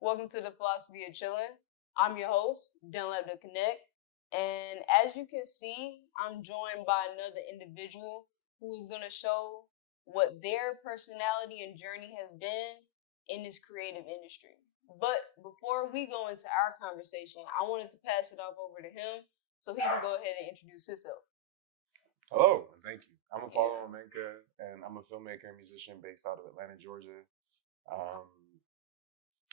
Welcome to the Philosophy of Chillin. I'm your host, Dunlap the Connect. And as you can see, I'm joined by another individual who is going to show what their personality and journey has been in this creative industry. But before we go into our conversation, I wanted to pass it off over to him so he can go ahead and introduce himself. Hello, and thank you. I'm Apollo Omenka, and I'm a filmmaker and musician based out of Atlanta, Georgia.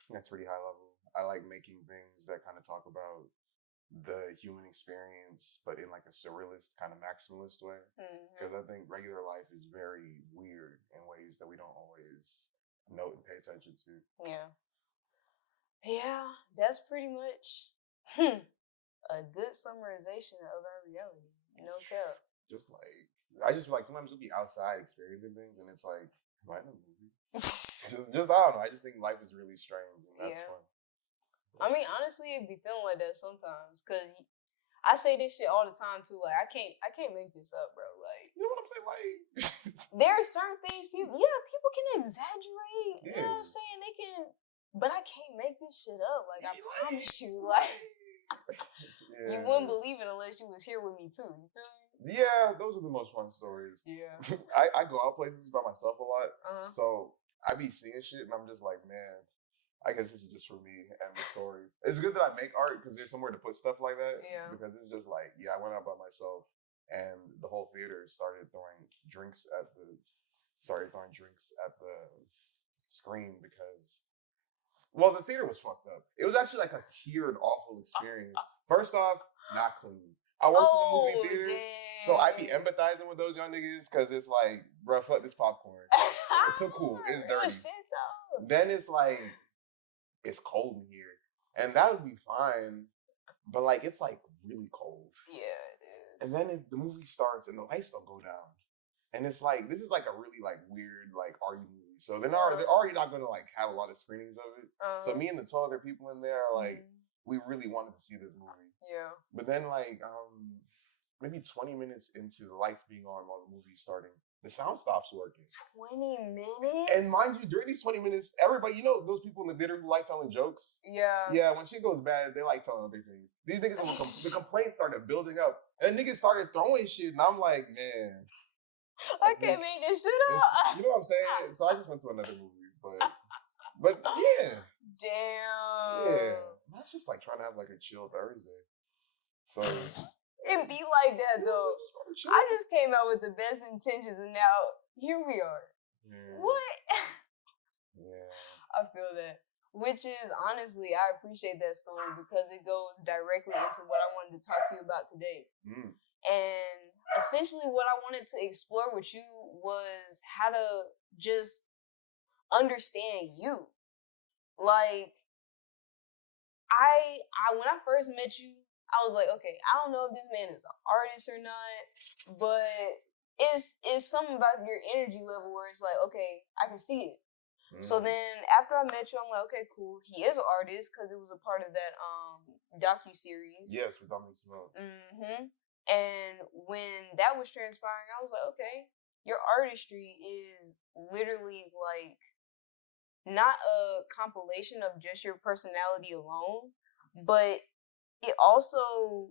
That's pretty high level. I like making things that kind of talk about the human experience, but in like a surrealist, kind of maximalist way. Because I think regular life is very weird in ways that we don't always note and pay attention to. Yeah, that's pretty much a good summarization of our reality. No cap. I just feel like sometimes you'll be outside experiencing things, and it's like, am I in a movie? I don't know. I just think life is really strange, and that's fun. I mean, honestly, it be feeling like that sometimes, cause I say this shit all the time too. Like, I can't make this up, bro. Like, you know what I'm saying? Like, there are certain things people can exaggerate. You know what I'm saying? They can, but I can't make this shit up. Like, I promise you, like, you wouldn't believe it unless you was here with me too. You feel me? Yeah, those are the most fun stories. Yeah. I go out places by myself a lot, so I be seeing shit, and I'm just like, man, I guess this is just for me and the stories. It's good that I make art because there's somewhere to put stuff like that. Yeah. Because it's just like, I went out by myself, and the whole theater started throwing drinks at the screen because, well, the theater was fucked up. It was actually like a tiered, awful experience. First off, not clean. I worked in a movie theater, so I be empathizing with those young niggas because it's like, bruh, fuck this popcorn. It's so cool. It's dirty. Then it's like, it's cold in here. And that would be fine, but like, it's like really cold. Yeah, it is. And then the movie starts and the lights don't go down. And it's like, this is like a really like weird, like arty movie. So they're already not going to like have a lot of screenings of it. So me and the 12 other people in there are like, we really wanted to see this movie. Yeah. But then like maybe 20 minutes into the lights being on while the movie's starting, the sound stops working. 20 minutes? And mind you, during these 20 minutes, everybody, you know those people in the theater who like telling jokes? Yeah. Yeah, when shit goes bad, they like telling other things. These niggas, the complaints started building up. And niggas started throwing shit, and I'm like, man. I can't make this shit up. You know what I'm saying? So I just went to another movie, but yeah. Damn. Yeah. That's just like trying to have like a chill Thursday. So it be like that though. I just came out with the best intentions and now here we are. Yeah. What? Yeah. I feel that. Which is honestly, I appreciate that story because it goes directly into what I wanted to talk to you about today. And essentially what I wanted to explore with you was how to just understand you. Like, I when I first met you, I was like, okay, I don't know if this man is an artist or not, but it's something about your energy level where it's like, okay, I can see it. So then after I met you, I'm like, okay, cool. He is an artist because it was a part of that docu-series. Yes, with Dominic Simone. And when that was transpiring, I was like, okay, your artistry is literally like not a compilation of just your personality alone, but it also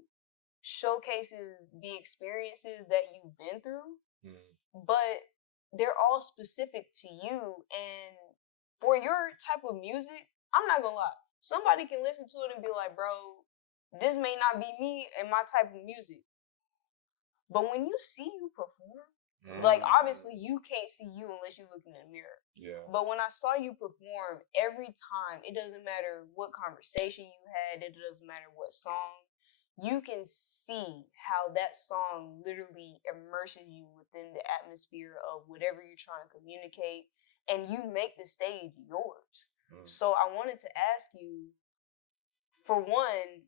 showcases the experiences that you've been through, but they're all specific to you. And for your type of music, I'm not gonna lie, somebody can listen to it and be like, bro, this may not be me and my type of music. But when you see you perform, like, obviously, you can't see you unless you look in the mirror. Yeah. But when I saw you perform, every time, it doesn't matter what conversation you had, it doesn't matter what song, you can see how that song literally immerses you within the atmosphere of whatever you're trying to communicate, and you make the stage yours. So I wanted to ask you, for one,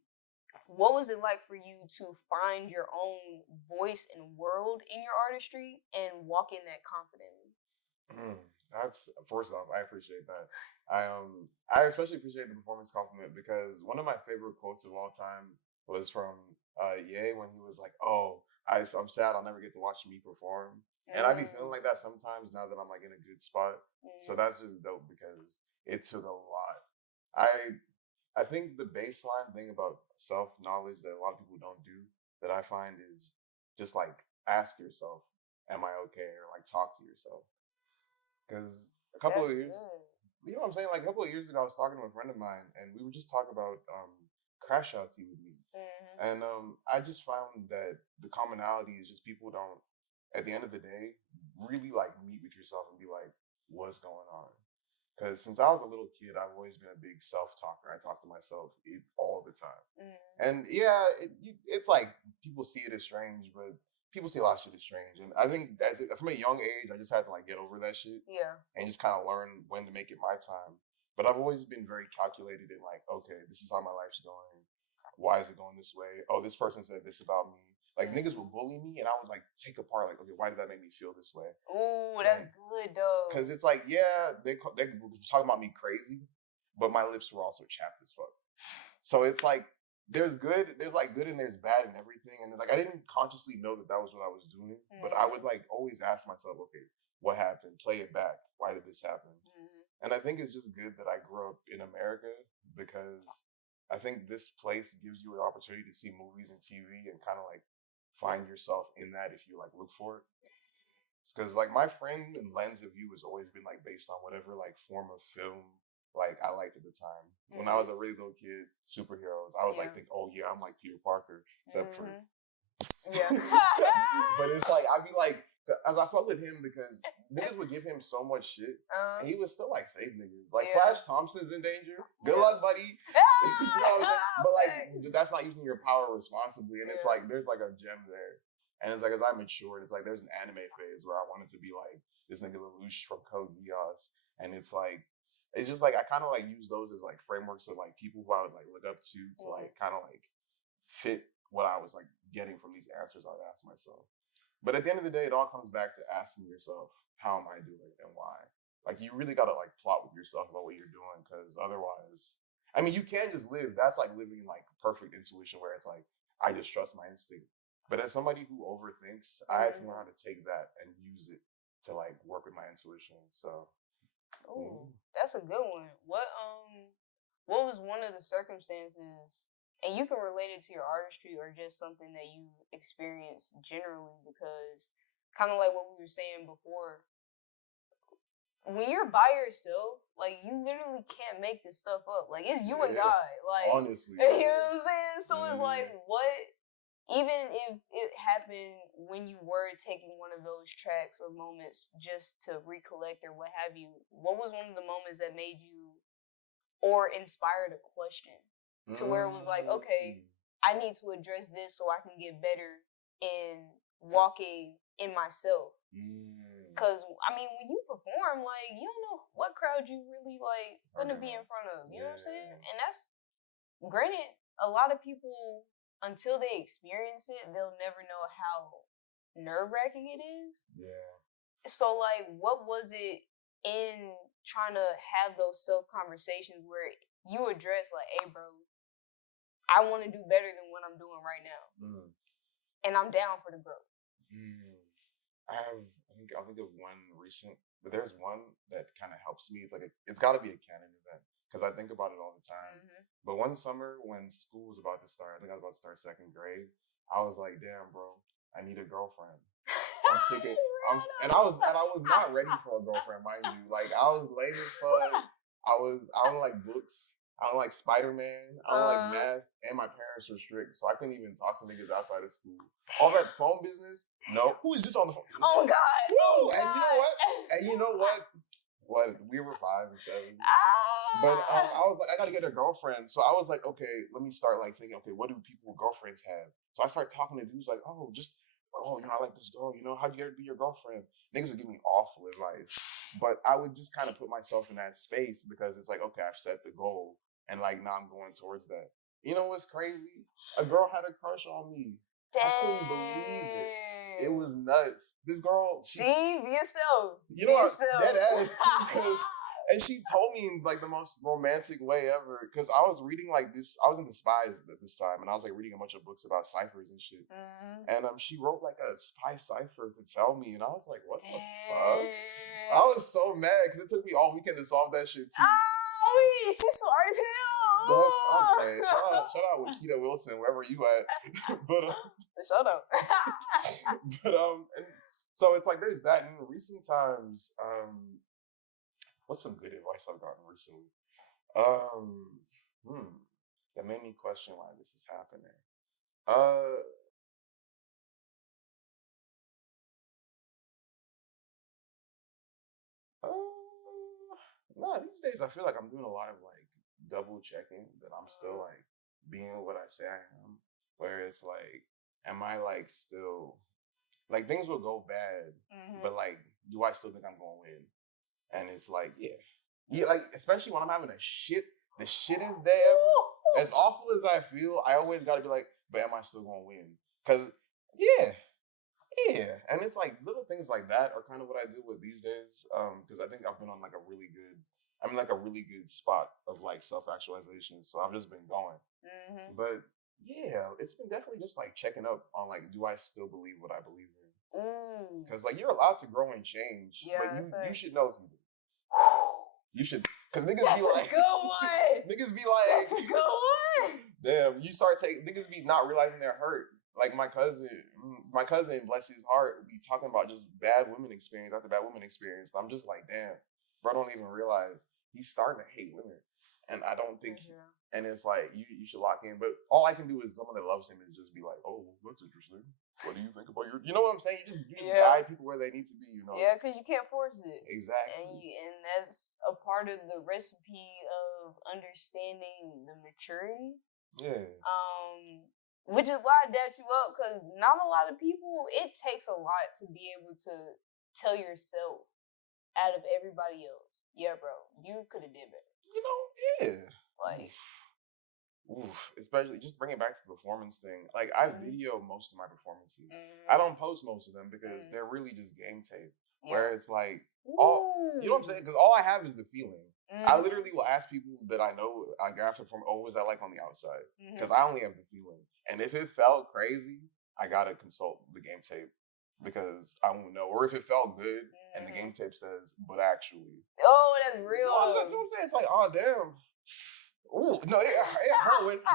what was it like for you to find your own voice and world in your artistry and walk in that confidently? That's, first off, I appreciate that. I especially appreciate the performance compliment because one of my favorite quotes of all time was from Ye when he was like, "Oh, I'm sad I'll never get to watch me perform." And I be feeling like that sometimes now that I'm like in a good spot. So that's just dope because it took a lot. I think the baseline thing about self knowledge that a lot of people don't do that I find is just like ask yourself, "Am I okay?" or like talk to yourself. Because a couple That's of years, good. you know what I'm saying? Like a couple of years ago, I was talking to a friend of mine, and we were just talking about crash out TV, Mm-hmm. and I just found that the commonality is just people don't, at the end of the day, really like meet with yourself and be like, "What's going on?" Because since I was a little kid, I've always been a big self talker. I talk to myself all the time. Mm-hmm. And yeah, it's like people see it as strange, but people see a lot of shit as strange. And I think from a young age, I just had to like get over that shit Yeah. and just kind of learn when to make it my time. But I've always been very calculated in like, okay, this is how my life's going. Why is it going this way? Oh, this person said this about me. Like niggas would bully me, and I would like take apart like, okay, why did that make me feel this way? Ooh, that's good though. Because it's like, yeah, they were talking about me crazy, but my lips were also chapped as fuck. So it's like there's like good and there's bad in everything, and like I didn't consciously know that that was what I was doing, but I would like always ask myself, okay, what happened? Play it back. Why did this happen? And I think it's just good that I grew up in America because I think this place gives you an opportunity to see movies and TV and kind of like find yourself in that if you like look for it. Because like my friend and lens of view has always been like based on whatever like form of film like I liked at the time. When I was a really little kid, superheroes, I would like think, oh yeah, I'm like Peter Parker, except for yeah. but it's like I'd be like, as I fuck with him because niggas would give him so much shit, and he would still like save niggas. Like Flash Thompson's in danger. Good luck, buddy. You know what I'm saying? But like that's not using your power responsibly, and it's like there's like a gem there. And it's like as I matured, it's like there's an anime phase where I wanted to be like this nigga Lelouch from Code Geass, and it's just like I kind of like use those as like frameworks of like people who I would like look up to like kind of like fit what I was like getting from these answers I would ask myself. But at the end of the day, it all comes back to asking yourself, how am I doing and why? Like you really gotta like plot with yourself about what you're doing, because otherwise, I mean, you can't just live. That's like living like perfect intuition where it's like I just trust my instinct. But as somebody who overthinks, I had to learn how to take that and use it to like work with my intuition. So, that's a good one. What was one of the circumstances, and you can relate it to your artistry or just something that you experience generally, because kind of like what we were saying before, when you're by yourself, like you literally can't make this stuff up. Like it's you and God. Like honestly, you know what I'm saying? So it's like what. Even if it happened when you were taking one of those tracks or moments just to recollect or what have you, what was one of the moments that made you or inspired a question to where it was like, okay, I need to address this so I can get better in walking in myself? Because, I mean, when you perform, like, you don't know what crowd you really, like, gonna be in front of. You know what I'm saying? And that's, granted, a lot of people, until they experience it, they'll never know how nerve-wracking it is. Yeah. So, like, what was it in trying to have those self-conversations where you address, like, hey, bro, I want to do better than what I'm doing right now. And I'm down for the growth. I'll think of one recent, but there's one that kind of helps me. It's got to be a canon event because I think about it all the time. But one summer when school was about to start, I think I was about to start second grade. I was like, damn, bro, I need a girlfriend. I'm sick of, and I was not ready for a girlfriend, mind you. Like I was lame as fuck. I don't like books. I don't like Spider-Man. I don't like math. And my parents were strict, so I couldn't even talk to niggas outside of school. All that phone business, no. Who is this on the phone? Oh God! Oh, and you know what? And you know what? What, we were 5 and 7. But I was like, I gotta get a girlfriend. So I was like, okay, let me start like thinking, okay, what do people with girlfriends have? So I started talking to dudes like, oh, I like this girl, how'd you get her to be your girlfriend? Niggas would give me awful advice. But I would just kind of put myself in that space because it's like, okay, I've set the goal and like now I'm going towards that. You know what's crazy? A girl had a crush on me. Dang. I couldn't believe it. It was nuts. This girl. See, be yourself. You know what? Dead ass too, because. And she told me in like the most romantic way ever, because I was reading like this. I was in the spies at this time, and I was like reading a bunch of books about ciphers and shit. And she wrote like a spy cipher to tell me, and I was like, "What the fuck?" I was so mad because it took me all weekend to solve that shit too. Oh, she's smart as hell. That's I'm saying. Shout out with Keita Wilson, wherever you at. But Shut up. but and so it's like there's that. In recent times, what's some good advice I've gotten recently? That made me question why this is happening. Uh, no, these days I feel like I'm doing a lot of like double checking that I'm still like being what I say I am. Where it's like, am I like still like things will go bad, but like, do I still think I'm gonna win? And it's like, yeah, like especially when I'm having the shit is there. As awful as I feel, I always gotta be like, but am I still gonna win? Because yeah, yeah, and it's like little things like that are kind of what I deal with these days. Because I think I've been on like I'm in like a really good spot of like self-actualization. So I've just been going. But yeah, it's been definitely just like checking up on like, do I still believe what I believe in? Because like you're allowed to grow and change, but you should know if you do. You should, because niggas That's be like, a good one. niggas be like, That's a good one. Damn, you start taking niggas be not realizing they're hurt. Like my cousin, bless his heart, be talking about just bad women experience after bad women experience. I'm just like, damn, bro, don't even realize he's starting to hate women, and I don't think. And it's like you should lock in, but all I can do is someone that loves him is just be like, oh, that's interesting. What do you think about you know what I'm saying? You just guide people where they need to be, you know? Yeah, because you can't force it. Exactly. And that's a part of the recipe of understanding the maturity. Yeah. Which is why I dapped you up, because not a lot of people, it takes a lot to be able to tell yourself out of everybody else, yeah, bro, you could have did better. You know, yeah. Like, oof. Especially just bring it back to the performance thing. Like I video most of my performances. I don't post most of them because they're really just game tape. Where it's like you know what I'm saying? Because all I have is the feeling. I literally will ask people that I know like after from was that like on the outside? Because I only have the feeling. And if it felt crazy, I gotta consult the game tape because I won't know. Or if it felt good and the game tape says, but actually. Oh, that's real. You know what I'm saying? It's like, oh damn. Ooh, no,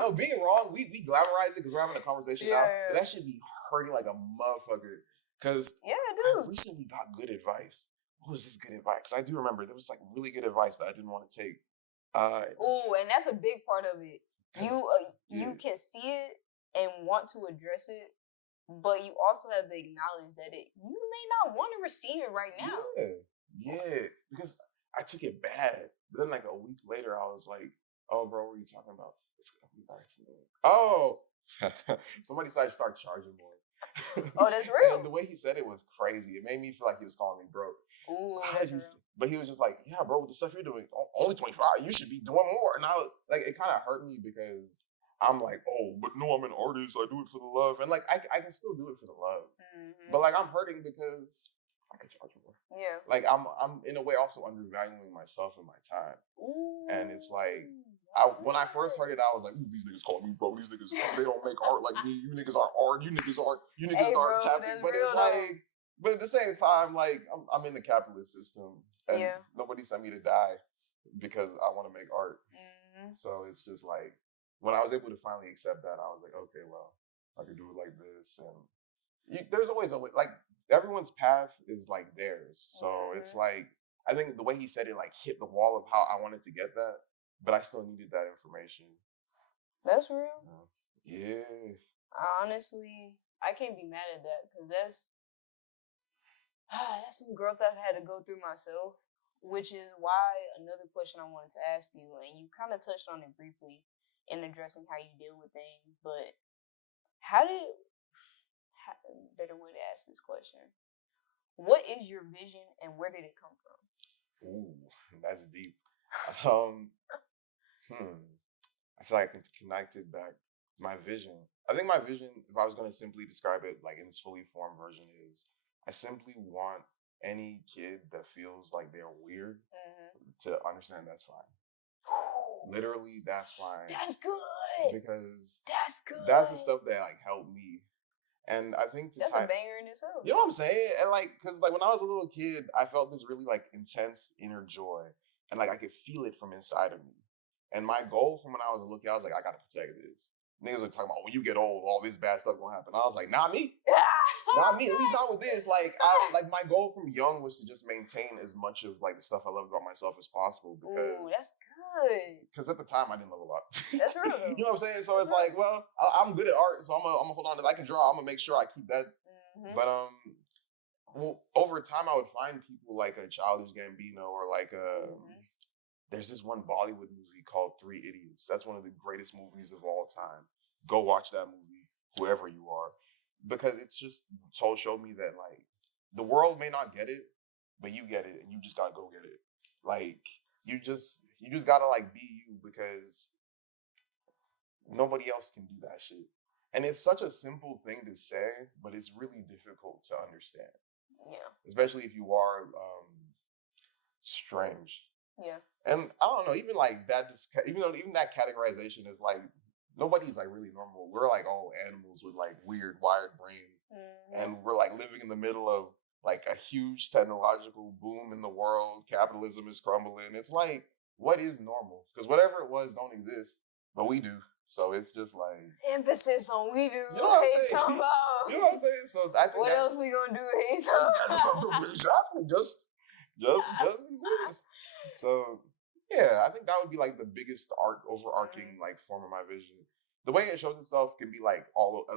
no, being wrong, we glamorize it because we're having a conversation now. But that should be hurting like a motherfucker. Because I recently got good advice. What was this good advice? Because I do remember there was like really good advice that I didn't want to take. And that's a big part of it. You can see it and want to address it, but you also have to acknowledge that you may not want to receive it right now. Yeah, because I took it bad. But then like a week later, I was like, oh, bro, what are you talking about? It's gonna be back to me. Oh, somebody decided to start charging more. Oh, that's real. And the way he said it was crazy. It made me feel like he was calling me broke. Ooh, but he was just like, yeah, bro, with the stuff you're doing, only 25, you should be doing more. And I was like, it kind of hurt me because I'm like, oh, but no, I'm an artist. I do it for the love. And like, I can still do it for the love. But like, I'm hurting because I can charge more. Yeah. Like, I'm in a way also undervaluing myself and my time. Ooh. And it's like, when I first heard it, I was like, ooh, these niggas call me bro. These niggas, they don't make art like me. You niggas are art. You niggas aren't tapping. But it's like, but at the same time, like, I'm in the capitalist system. And nobody sent me to die because I want to make art. So it's just like, when I was able to finally accept that, I was like, okay, well, I could do it like this. And there's always a way, like, everyone's path is like theirs. So it's like, I think the way he said it, like, hit the wall of how I wanted to get that. But I still needed that information. That's real. Yeah. Honestly, I can't be mad at that because that's some growth I've had to go through myself, which is why another question I wanted to ask you, and you kind of touched on it briefly in addressing how you deal with things, but better way to ask this question. What is your vision and where did it come from? Ooh, that's deep. I feel like it's connected back. My vision. I think my vision, if I was going to simply describe it like in its fully formed version, is I simply want any kid that feels like they're weird to understand that's fine. Literally, that's fine. That's good. Because that's good. That's the stuff that like helped me. And I think that's a banger in itself. You know what I'm saying? And like, because like when I was a little kid, I felt this really like intense inner joy. and like I could feel it from inside of me. And my goal from when I was a little kid, I was like, I gotta protect this. Niggas were talking about when you get old, all this bad stuff gonna happen. I was like, not me. Not me, at least not with this. Like my goal from young was to just maintain as much of like the stuff I love about myself as possible because Ooh, that's good. Because at the time I didn't love a lot. That's real though. You know what I'm saying? So it's like, well, I'm good at art, so I'm gonna hold on to. I can draw. I'm gonna make sure I keep that. Mm-hmm. But well, over time I would find people like a Childish Gambino or like there's this one Bollywood movie called Three Idiots. That's one of the greatest movies of all time. Go watch that movie, whoever you are, because it's just showed me that like the world may not get it, but you get it, and you just gotta go get it. Like you just gotta like be you because nobody else can do that shit. And it's such a simple thing to say, but it's really difficult to understand. Yeah. Especially if you are strange. Yeah. And I don't know, even like that, even that categorization is like, nobody's like really normal. We're like all animals with like weird wired brains. And we're like living in the middle of like a huge technological boom in the world. Capitalism is crumbling. It's like, what is normal? Because whatever it was don't exist, but we do. So it's just like emphasis on we do. You know what I'm talking about. You know what I'm saying? So I think what else we gonna do? Hate talking exactly. Just exist. So yeah, I think that would be like the biggest overarching like form of my vision. The way it shows itself can be like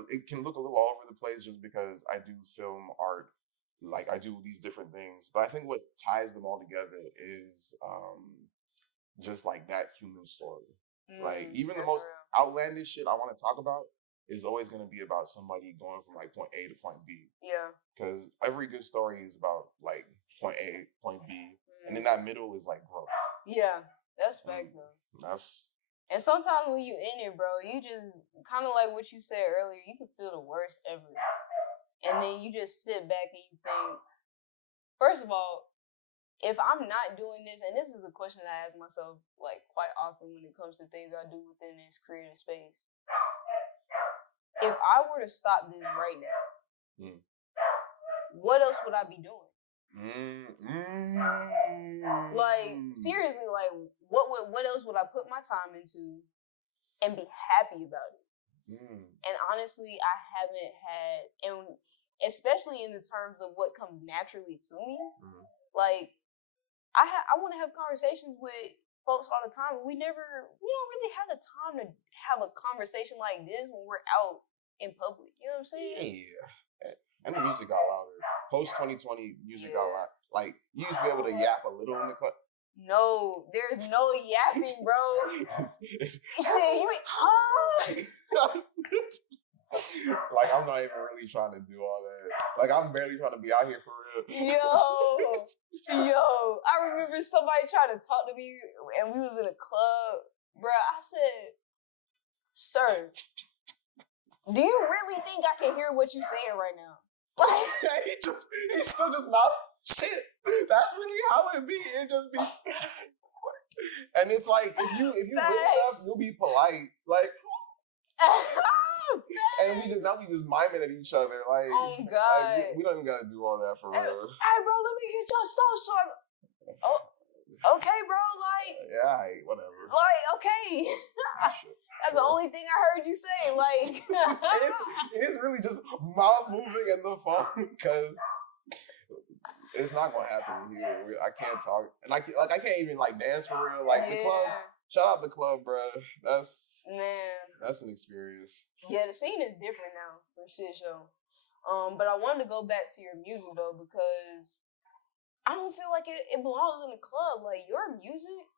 it can look a little all over the place just because I do film art, like I do these different things. But I think what ties them all together is just like that human story. Like even the most outlandish shit I want to talk about is always going to be about somebody going from like point A to point B. Yeah. Because every good story is about like point A, point B, and in that middle is like growth. Yeah, that's facts though. And sometimes when you in it, bro, you just kind of like what you said earlier. You can feel the worst ever, and then you just sit back and you think, first of all, if I'm not doing this, and this is a question that I ask myself like quite often when it comes to things I do within this creative space. If I were to stop this right now, what else would I be doing? Like seriously, like what else would I put my time into and be happy about it? And honestly, I haven't had, and especially in the terms of what comes naturally to me, like I want to have conversations with folks all the time. We don't really have the time to have a conversation like this when we're out in public. You know what I'm saying? Yeah. And the music got louder. Post 2020, music got loud. Like you used to be able to yap a little in the club. No, there's no yapping, bro. Shit, you mean, like I'm not even really trying to do all that. Like I'm barely trying to be out here for real. Yo, I remember somebody tried to talk to me and we was in a club, bro. I said, "Sir, do you really think I can hear what you're saying right now?" He's still just not shit. That's really how it be. It just be, and it's like if you with us, you'll be polite, like. And we just miming at each other, like. Oh God, like, we don't even gotta do all that for real. Hey, bro, let me get your social. Oh, okay, bro. Like. Yeah, whatever. Like, okay. That's the only thing I heard you say. Like, it is really just mouth moving and the phone because. It's not gonna happen here. I can't talk, and I can't even like dance for real. Like the club, shout out the club, bro. That's an experience. Yeah, the scene is different now for shit show. But I wanted to go back to your music though because I don't feel like it belongs in a club. Like your music,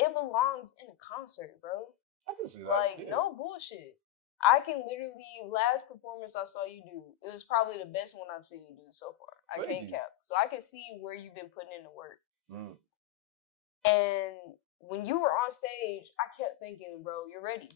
it belongs in a concert, bro. I can see that. Like no bullshit. I can literally, last performance I saw you do, it was probably the best one I've seen you do so far. I can't cap. So I can see where you've been putting in the work. And when you were on stage, I kept thinking, bro, you're ready.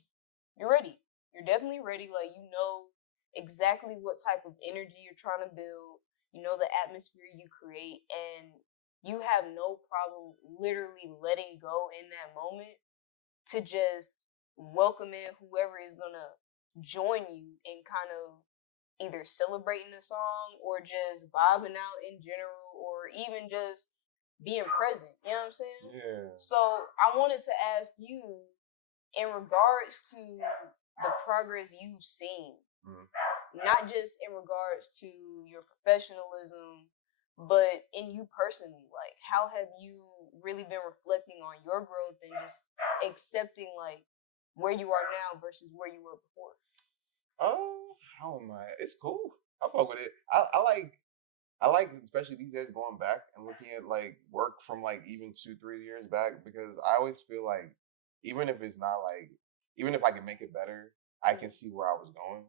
You're ready. You're definitely ready. Like, you know exactly what type of energy you're trying to build. You know the atmosphere you create. And you have no problem literally letting go in that moment to just welcome in whoever is going to join you in kind of either celebrating the song or just vibing out in general or even just being present. You know what I'm saying? Yeah. So I wanted to ask you, in regards to the progress you've seen, not just in regards to your professionalism, but in you personally, like how have you really been reflecting on your growth and just accepting like where you are now versus where you were before? Oh, how am I? It's cool. I fuck with it. I like especially these days going back and looking at like work from like even 2, 3 years back, because I always feel like even if it's not like, even if I can make it better, I can see where I was going.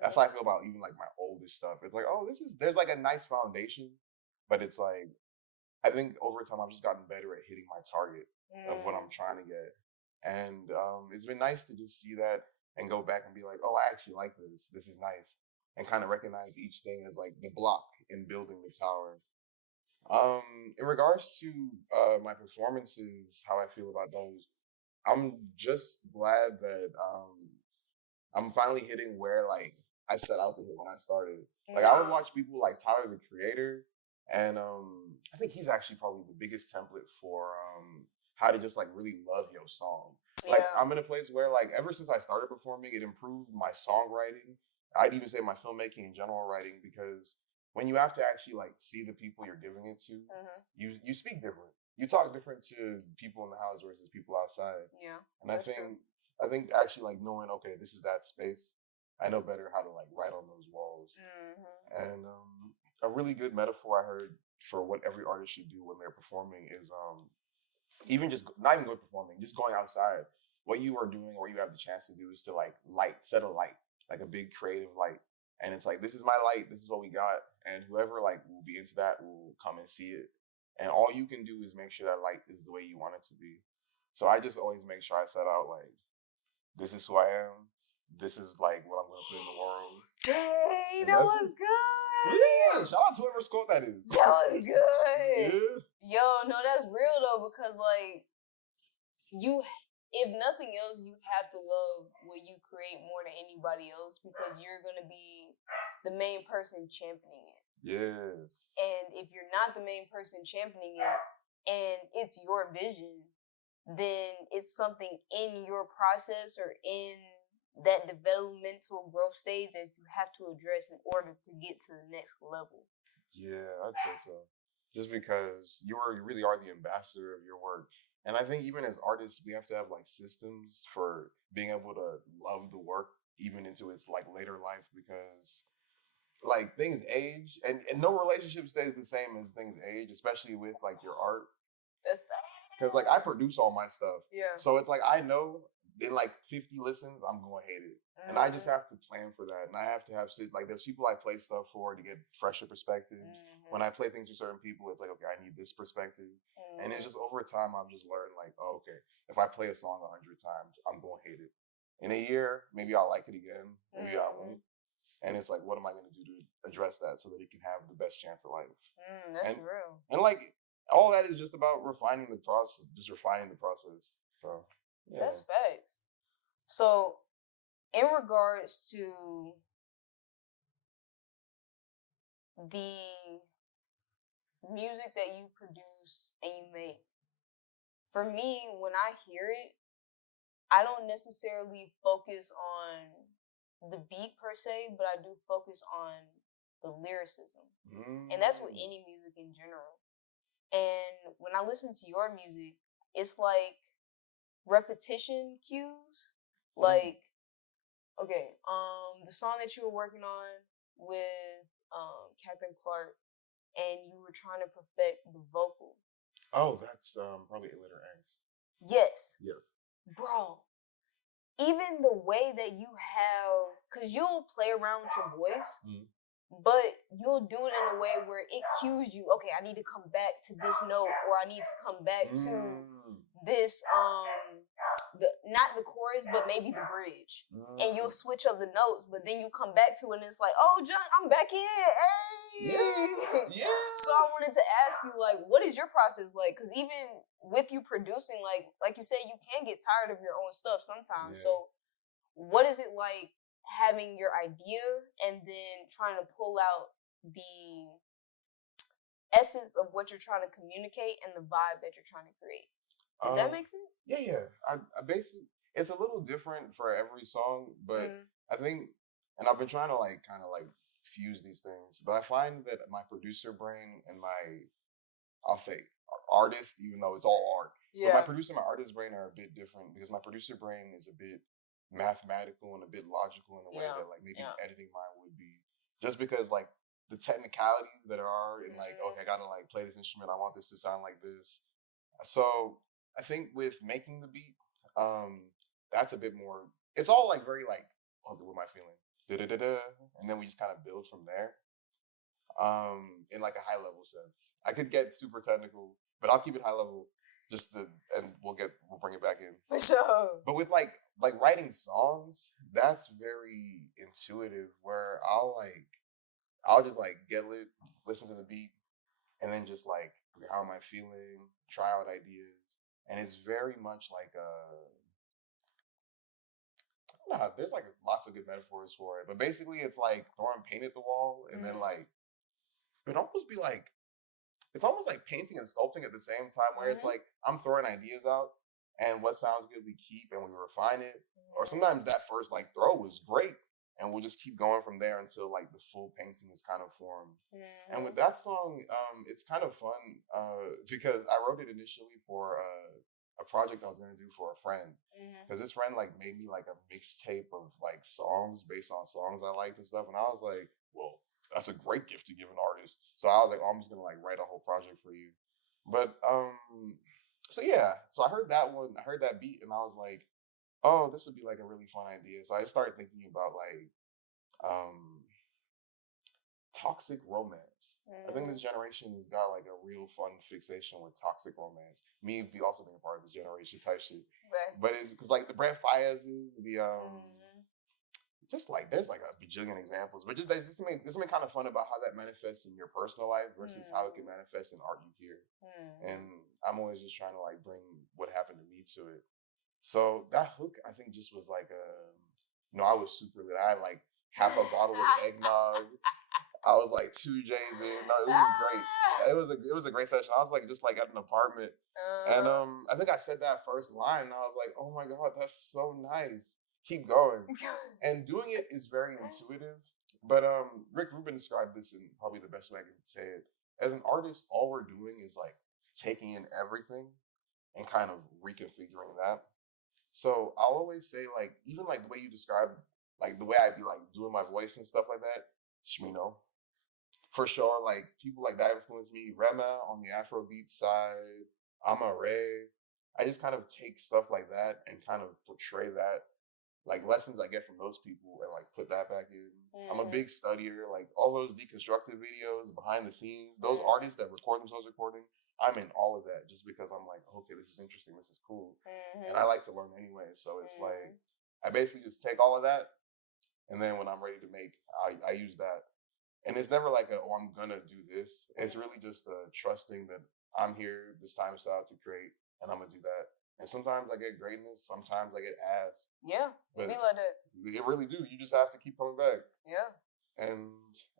That's how I feel about even like my oldest stuff. It's like, oh, there's like a nice foundation, but it's like I think over time I've just gotten better at hitting my target of what I'm trying to get, and it's been nice to just see that and go back and be like, oh, I actually like this. This is nice, and kind of recognize each thing as like the block in building the tower. In regards to my performances, how I feel about those, I'm just glad that I'm finally hitting where like I set out to hit when I started. Like I would watch people like Tyler the Creator, and I think he's actually probably the biggest template for how to just like really love your song. Like I'm in a place where like ever since I started performing, it improved my songwriting. I'd even say my filmmaking and general writing, because when you have to actually like see the people you're giving it to, you speak different. You talk different to people in the house versus people outside. Yeah. And I think actually like knowing, okay, this is that space, I know better how to like write on those walls. And a really good metaphor I heard for what every artist should do when they're performing is even just not even going performing, just going outside. What you are doing or you have the chance to do is to like set a light, like a big creative light. And it's like, this is my light, this is what we got. And whoever like will be into that will come and see it. And all you can do is make sure that light is the way you want it to be. So I just always make sure I set out like, this is who I am. This is like what I'm gonna put in the world. Dang, that was good. Yeah, shout out to whoever scored that is. That was good. Yeah. Yo, no, that's real though, because like you, if nothing else, you have to love what you create more than anybody else, because you're gonna be the main person championing it. Yes. And if you're not the main person championing it and it's your vision, then it's something in your process or in that developmental growth stage that you have to address in order to get to the next level. Yeah, I'd say so. Just because you really are the ambassador of your work. And I think even as artists, we have to have like systems for being able to love the work even into its like later life, because like things age, and no relationship stays the same as things age, especially with like your art. That's bad. Because like I produce all my stuff. Yeah. So it's like I know in like 50 listens, I'm going to hate it. And I just have to plan for that. And I have to have like there's people I play stuff for to get fresher perspectives. When I play things for certain people, it's like, okay, I need this perspective. And it's just over time I've just learned like, oh, okay, if I play a song 100 times, I'm going to hate it. In a year, maybe I'll like it again. Maybe I won't. And it's like, what am I going to do to address that so that it can have the best chance of life? That's real. And like all that is just about refining the process, just refining the process. So yeah. That's facts. So in regards to the music that you produce and you make, for me, when I hear it, I don't necessarily focus on the beat per se, but I do focus on the lyricism. And that's with any music in general. And when I listen to your music, it's like repetition cues. Like, okay, the song that you were working on with Captain Clark, and you were trying to perfect the vocal. Oh, that's probably A Letter Angst. Yes. Yes. Bro, even the way that you have, because you'll play around with your voice, but you'll do it in a way where it cues you, okay, I need to come back to this note, or I need to come back to this, not the chorus, but maybe the bridge. And you'll switch up the notes, but then you come back to it and it's like, oh, John, I'm back in. Hey! Yeah. So I wanted to ask you, like, what is your process like? Because even with you producing, like you said, you can get tired of your own stuff sometimes. Yeah. So what is it like having your idea and then trying to pull out the essence of what you're trying to communicate and the vibe that you're trying to create. Does that make sense? Yeah. I basically, it's a little different for every song, but I think, and I've been trying to like kind of like fuse these things, but I find that my producer brain and my, I'll say artist, even though it's all art, but my producer and my artist brain are a bit different because my producer brain is a bit mathematical and a bit logical in a way that like maybe editing mine would be, just because like the technicalities that are in like, okay, I gotta like play this instrument, I want this to sound like this. So I think with making the beat, that's a bit more. It's all like very like, okay, what am I feeling? Da-da-da-da. And then we just kind of build from there. In like a high level sense. I could get super technical, but I'll keep it high level just to, and we'll bring it back in. For sure. But with like writing songs, that's very intuitive where I'll just like get lit, listen to the beat, and then just like, okay, how am I feeling? Try out ideas. And it's very much like there's like lots of good metaphors for it. But basically it's like throwing paint at the wall and then like it'd almost be like, it's almost like painting and sculpting at the same time where it's like I'm throwing ideas out and what sounds good we keep and we refine it. Or sometimes that first like throw was great and we'll just keep going from there until like the full painting is kind of formed. And with that song, it's kind of fun because I wrote it initially for a project I was going to do for a friend. Because this friend like made me like a mixtape of like songs based on songs I liked and stuff. And I was like, well, that's a great gift to give an artist. So I was like, oh, I'm just gonna like write a whole project for you. But so yeah, so I heard that one, I heard that beat, and I was like, oh, this would be like a really fun idea. So I started thinking about like toxic romance. I think this generation has got like a real fun fixation with toxic romance. Me also being a part of this generation type shit. Right. But it's because like the Brent Fayez's, the just like there's like a bajillion examples, but just there's something kind of fun about how that manifests in your personal life versus how it can manifest in art you hear. And I'm always just trying to like bring what happened to me to it. So that hook, I think, just was like I was super lit. I had like half a bottle of eggnog. I was like 2 J's in. No, it was great. It was a great session. I was like just like at an apartment, and I think I said that first line, and I was like, oh my god, that's so nice. Keep going. And doing it is very intuitive. But Rick Rubin described this in probably the best way I can say it. As an artist, all we're doing is like taking in everything and kind of reconfiguring that. So I'll always say like, even like the way you describe, like the way I'd be like doing my voice and stuff like that, Shmino. For sure, like people like that influence me. Rema on the Afrobeat side, Ama Ray. I just kind of take stuff like that and kind of portray that, like lessons I get from those people and like put that back in. I'm a big studier, like all those deconstructive videos behind the scenes, those artists that record themselves recording, I'm in all of that just because I'm like, okay, this is interesting, this is cool. And I like to learn anyway. So it's like, I basically just take all of that. And then when I'm ready to make, I use that. And it's never like oh, I'm gonna do this. It's really just trusting that I'm here, this time is out to create, and I'm gonna do that. And sometimes I get greatness, sometimes I get ass. Yeah, but be like that. It really do. You just have to keep coming back. Yeah. And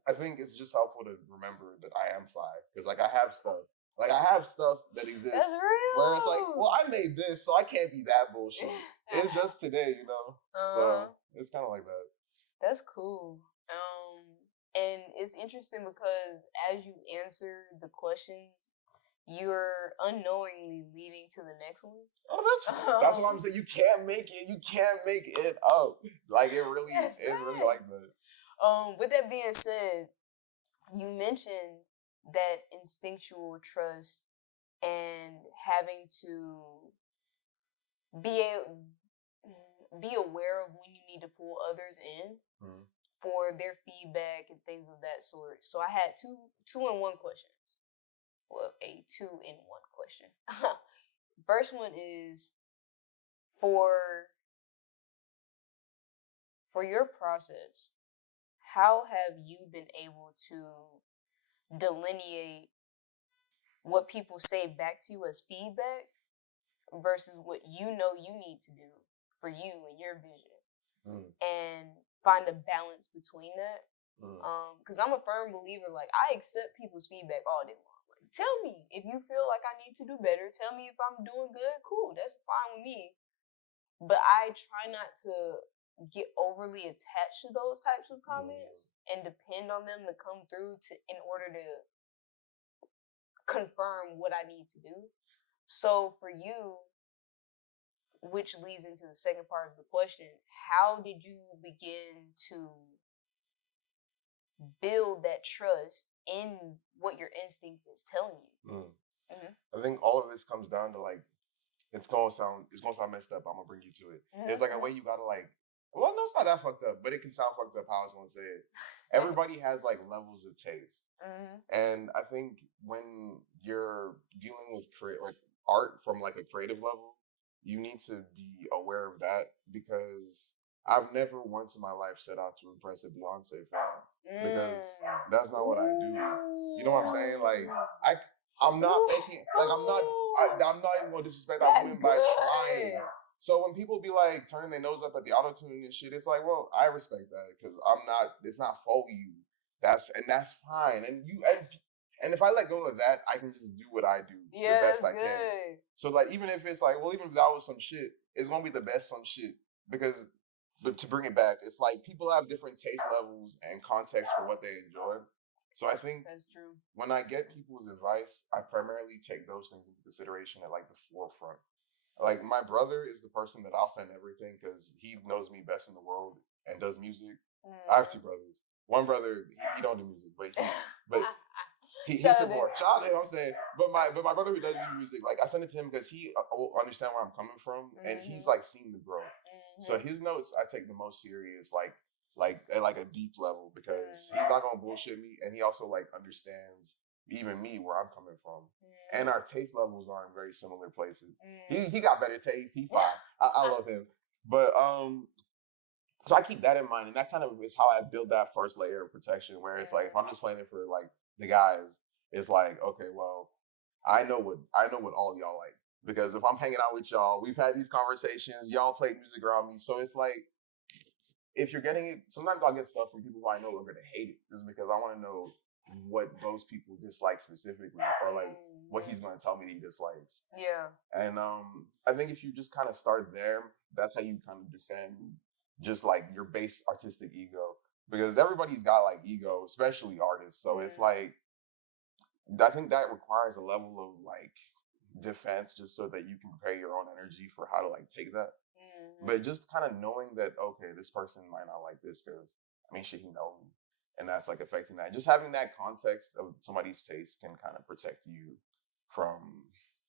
I think it's just helpful to remember that I am fly. Because like I have stuff. Like I have stuff that exists. That's real. Where it's like, well, I made this, so I can't be that bullshit. It's just today, So it's kind of like that. That's cool. And it's interesting because as you answer the questions, you're unknowingly leading to the next ones. Oh, that's what I'm saying. You can't make it up. Like it really is really like that. With that being said, you mentioned that instinctual trust and having to be aware of when you need to pull others in for their feedback and things of that sort. So I had two-in-one questions. Well, a 2-in-1 question. First one is for your process, how have you been able to delineate what people say back to you as feedback versus what you know you need to do for you and your vision, and find a balance between that? Because I'm a firm believer, like I accept people's feedback all day long. tell me. If you feel like I need to do better, tell me if I'm doing good. Cool, that's fine with me. But I try not to get overly attached to those types of comments and depend on them to come through in order to confirm what I need to do. So for you, which leads into the second part of the question, how did you begin to build that trust in what your instinct is telling you? I think all of this comes down to like, it's gonna sound messed up. I'm gonna bring you to it. It's like a way you gotta like, well, no, it's not that fucked up, but it can sound fucked up how I was gonna say it. Everybody has like levels of taste, and I think when you're dealing with like art from like a creative level, you need to be aware of that, because I've never once in my life set out to impress a Beyonce fan, because that's not what I do. You know what I'm saying? Like I'm not making like I'm not even gonna disrespect that woman by trying. So when people be like turning their nose up at the auto tune and shit, it's like, well, I respect that, because it's not for you. That's fine. And if I let go of that, I can just do what I do the best I can. So like, even if it's like, well, even if that was some shit, it's gonna be the best some shit, because. But to bring it back, it's like people have different taste levels and context for what they enjoy. So I think that's true. When I get people's advice, I primarily take those things into consideration at like the forefront. Like my brother is the person that I'll send everything, because he knows me best in the world and does music. I have two brothers. One brother, he don't do music, but he supports. Shout out to him, I'm saying. But my brother who does do music, like I send it to him because he will understand where I'm coming from, and he's like seen the growth. So his notes I take the most serious, like at like a deep level, because he's not gonna bullshit me, and he also like understands even me where I'm coming from, and our taste levels are in very similar places. He got better taste. He fine. I love him, but so I keep that in mind, and that kind of is how I build that first layer of protection, where it's like if I'm just playing it for like the guys, it's like, okay, well, I know what all y'all like, because if I'm hanging out with y'all, we've had these conversations, y'all play music around me, so it's like if you're getting it, sometimes I'll get stuff from people who I know are gonna hate it, just because I want to know what those people dislike specifically, or like what he's gonna tell me he dislikes. Yeah. And I think if you just kind of start there, that's how you kind of defend just like your base artistic ego, because everybody's got like ego, especially artists. So it's like, I think that requires a level of like defense, just so that you can prepare your own energy for how to like take that. But just kind of knowing that, okay, this person might not like this, because I mean, shit, he know me, and that's like affecting that. Just having that context of somebody's taste can kind of protect you from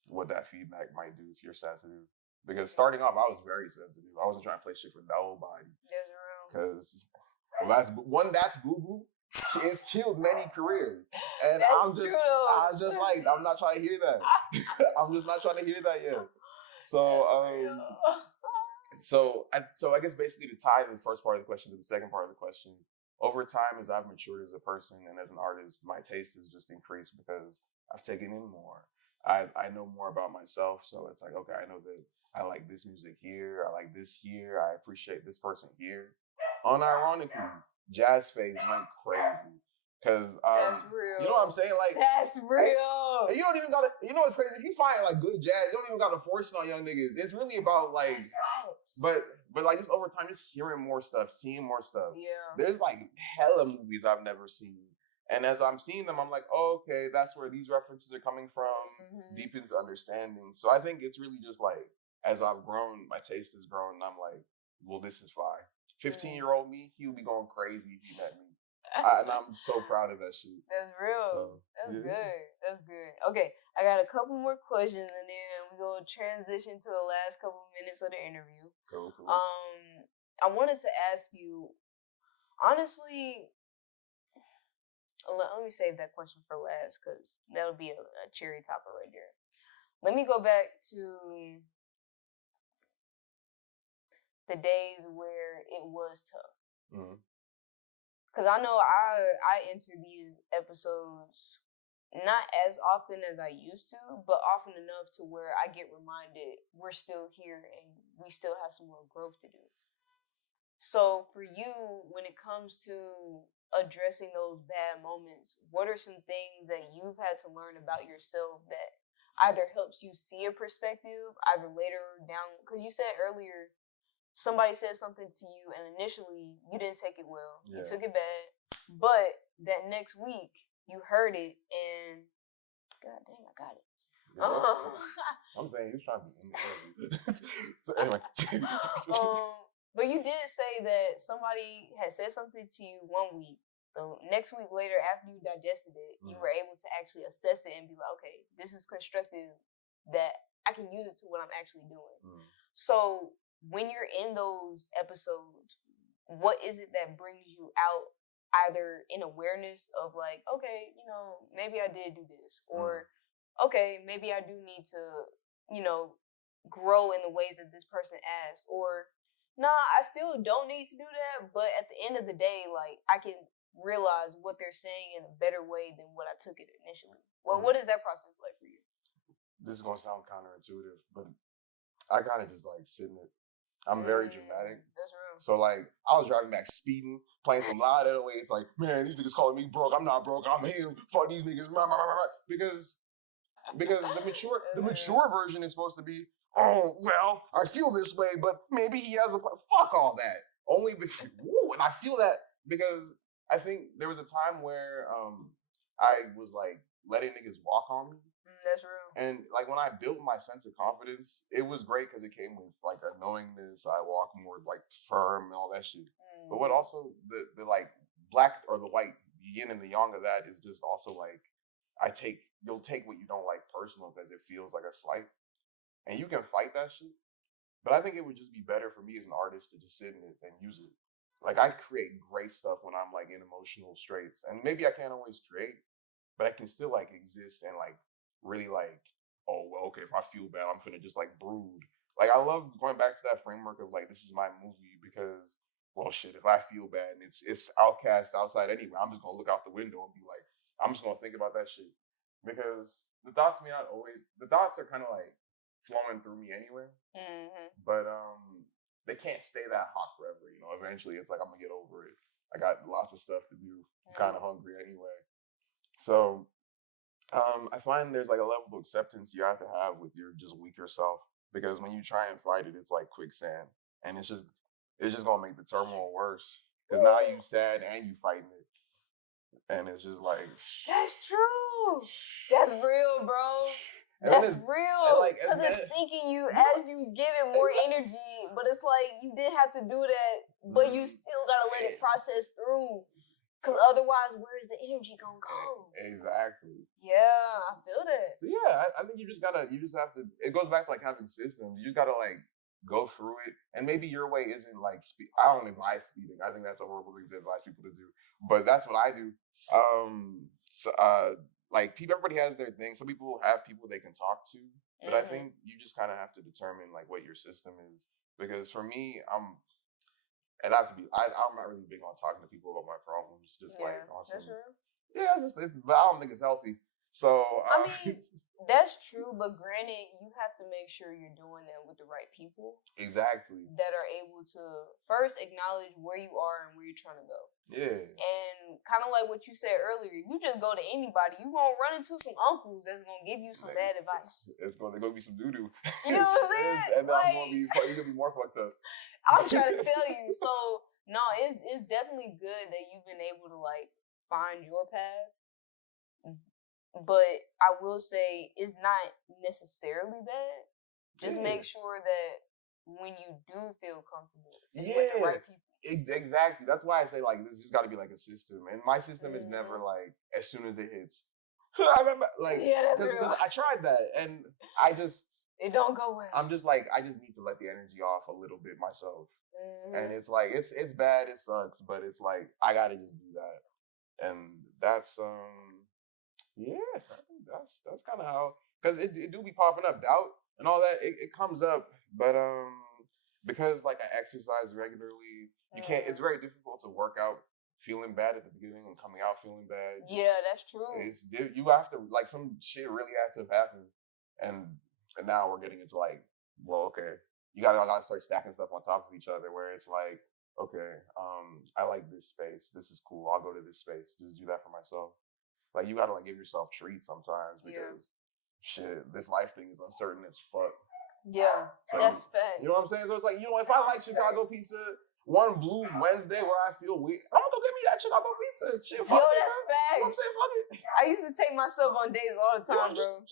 what that feedback might do if you're sensitive. Because starting off, I was very sensitive. I wasn't trying to play shit for nobody. That's real. Because that's Boo Boo. It's killed many careers, and I'm not trying to hear that. I'm just not trying to hear that yet. So So I guess basically to tie the first part of the question to the second part of the question, over time as I've matured as a person and as an artist, my taste has just increased, because I've taken in more. I know more about myself, so it's like, okay, I know that I like this music here, I like this here, I appreciate this person here. Unironically, Jazz Phase went crazy. Cause that's real. You know what I'm saying? Like that's real. You don't even gotta. You know what's crazy? If you find like good jazz, you don't even gotta force it on young niggas. It's really about like, but like just over time, just hearing more stuff, seeing more stuff. Yeah. There's like hella movies I've never seen, and as I'm seeing them, I'm like, oh, okay, that's where these references are coming from. Deepens understanding. So I think it's really just like, as I've grown, my taste has grown, and I'm like, well, this is fine. 15-year-old me, he would be going crazy if he met me. And I'm so proud of that shit. That's real. So, that's good. That's good. Okay, I got a couple more questions, and then we're going to transition to the last couple minutes of the interview. Cool. I wanted to ask you, honestly, let me save that question for last, because that'll be a cherry topper right there. Let me go back to the days where it was tough. Because I know I enter these episodes not as often as I used to, but often enough to where I get reminded we're still here and we still have some more growth to do. So for you, when it comes to addressing those bad moments, what are some things that you've had to learn about yourself that either helps you see a perspective, either later down? Because you said earlier somebody said something to you and initially you didn't take it well. You took it bad. But that next week you heard it and God dang, I got it. I'm saying you're trying to be in the so anyway. But you did say that somebody had said something to you one week. So next week later, after you digested it, you were able to actually assess it and be like, okay, this is constructive that I can use it to what I'm actually doing. So when you're in those episodes, what is it that brings you out either in awareness of like, okay, you know, maybe I did do this, or okay, maybe I do need to, you know, grow in the ways that this person asked, or nah, I still don't need to do that, but at the end of the day, like I can realize what they're saying in a better way than what I took it initially. Well, what is that process like for you? This is gonna sound counterintuitive, but I kind of just like sit in it. I'm very dramatic. That's real. So like, I was driving back speeding, playing some loud 808s. Like, man, these niggas calling me broke. I'm not broke. I'm him. Fuck these niggas. Because the mature version is supposed to be, oh well, I feel this way, but maybe he has a fuck all that. Only because, and I feel that because I think there was a time where I was like letting niggas walk on me. That's real. And like when I built my sense of confidence, it was great because it came with like a knowingness. I walk more like firm and all that shit. But what also the like black or the white, the yin and the yang of that is just also like you'll take what you don't like personal because it feels like a slight. And you can fight that shit. But I think it would just be better for me as an artist to just sit in it and use it. Like I create great stuff when I'm like in emotional straits. And maybe I can't always create, but I can still like exist and like really like, oh well, okay, if I feel bad, I'm finna just like brood. Like I love going back to that framework of like this is my movie because well shit, if I feel bad and it's outcast outside anyway, I'm just gonna look out the window and be like, I'm just gonna think about that shit. Because the thoughts are kind of like flowing through me anyway. But they can't stay that hot forever, you know. Eventually it's like I'm gonna get over it. I got lots of stuff to do. I'm kind of hungry anyway. So I find there's like a level of acceptance you have to have with your just weaker self because when you try and fight it, it's like quicksand, and it's just gonna make the turmoil worse because now you sad and you fighting it, and it's just like that's true. That's real, bro. That's real. Because it's sinking you as you give it more energy, but it's like you didn't have to do that, but you still gotta let it process through. Because otherwise, where is the energy gonna go? Exactly. Yeah, I feel that. So yeah, I think you just have to, it goes back to like having systems. You just gotta like go through it. And maybe your way isn't like, I don't advise speeding. I think that's a horrible thing to advise people to do. But that's what I do. Like everybody has their thing. Some people have people they can talk to. But I think you just kind of have to determine like what your system is. Because for me, I'm not really big on talking to people about my problems. Just like awesome. But I don't think it's healthy. So I mean, that's true. But granted, you have to make sure you're doing that with the right people. Exactly. That are able to first acknowledge where you are and where you're trying to go. Yeah. And kind of like what you said earlier, you just go to anybody, you gonna run into some uncles that's gonna give you some bad advice. It's gonna be some doo doo. You know what I'm saying? And then you're gonna be more fucked up. I'm trying to tell you. So no, it's definitely good that you've been able to like find your path. But I will say it's not necessarily bad. Just make sure that when you do feel comfortable, it's with the right people. Exactly. That's why I say like this just got to be like a system, and my system is never like as soon as it hits. Like because I tried that and it don't go well. I'm just like I just need to let the energy off a little bit myself, and it's like it's bad, it sucks, but it's like I gotta just do that, and that's yeah, I think that's kind of how because it do be popping up doubt and all that it comes up, but because like I exercise regularly. You can't. It's very difficult to work out feeling bad at the beginning and coming out feeling bad. Yeah, that's true. You have to like some shit really has to have happened, and now we're getting into like, well, okay, you gotta start stacking stuff on top of each other. Where it's like, okay, I like this space. This is cool. I'll go to this space. Just do that for myself. Like you gotta like give yourself treats sometimes because shit, this life thing is uncertain as fuck. Yeah, so, that's facts. You know what I'm saying? So it's like, if I like Chicago pizza one blue Wednesday where I feel weak, I'm gonna go get me that Chicago pizza. Shit, Yo, that's facts. You know what I'm facts. saying? Fuck it. I used to take myself on dates all the time, bro.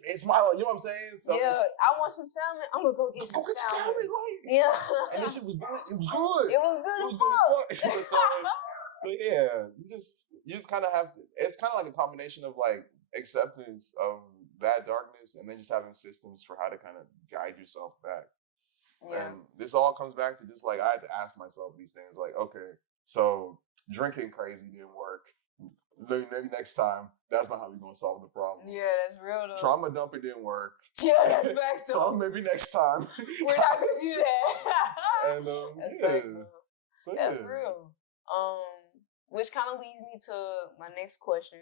It's my, you know what I'm saying? So yeah, I want some salmon. I'm gonna go get some salmon. Like, yeah. And this shit was good. It was good. It was good as fuck. So yeah, you just kind of have to. It's kind of like a combination of like acceptance of that darkness and then just having systems for how to kind of guide yourself back. Yeah. And this all comes back to just like I had to ask myself these things. Like, okay, so drinking crazy didn't work. Maybe next time that's not how we're gonna solve the problem. Yeah, that's real though. Trauma dumping didn't work. Yeah, that's facts though. So maybe next time we're not gonna do that. And that's yeah. facts though. So, that's yeah. real. Which kind of leads me to my next question.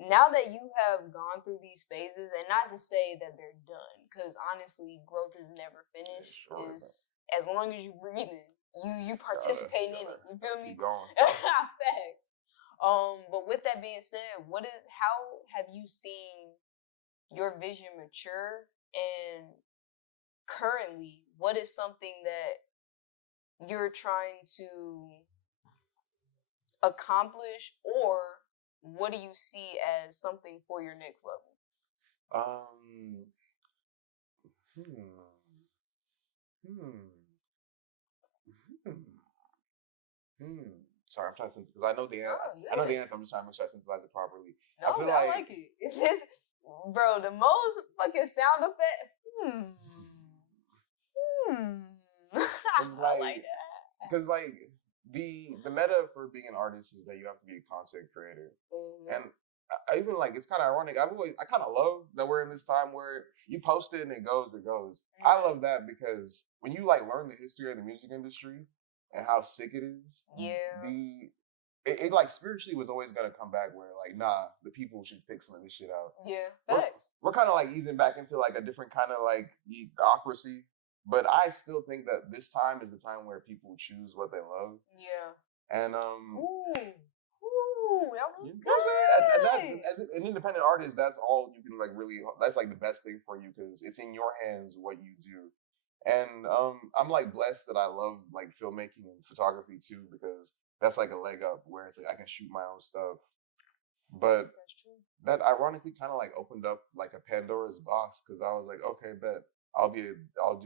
Now that you have gone through these phases, and not to say that they're done, because honestly, growth is never finished. Is as long as you're breathing, you participating in it. You feel me? Keep going. Facts. But with that being said, how have you seen your vision mature, and currently, what is something that you're trying to accomplish, or what do you see as something for your next level? Sorry, I'm trying to think because I know the answer. I know the answer. I'm just trying to make sure I synthesize it properly. No, I like it. Bro, the most fucking sound effect. I like that. Because like the meta for being an artist is that you have to be a content creator, and I even like it's kind of ironic. I kind of love that we're in this time where you post it and it goes. I love that because when you like learn the history of the music industry and how sick it is, it like spiritually was always gonna come back where like, nah, the people should fix some of this shit out. Yeah, facts. We're kind of like easing back into like a different kind of like theocracy, but I still think that this time is the time where people choose what they love. Yeah. And Ooh, that was you know what I'm saying? And as an independent artist, that's all you can like really. That's like the best thing for you because it's in your hands what you do. And I'm like blessed that I love like filmmaking and photography too because that's like a leg up where it's like I can shoot my own stuff. But that ironically kind of like opened up like a Pandora's box because I was like, okay, bet I'll do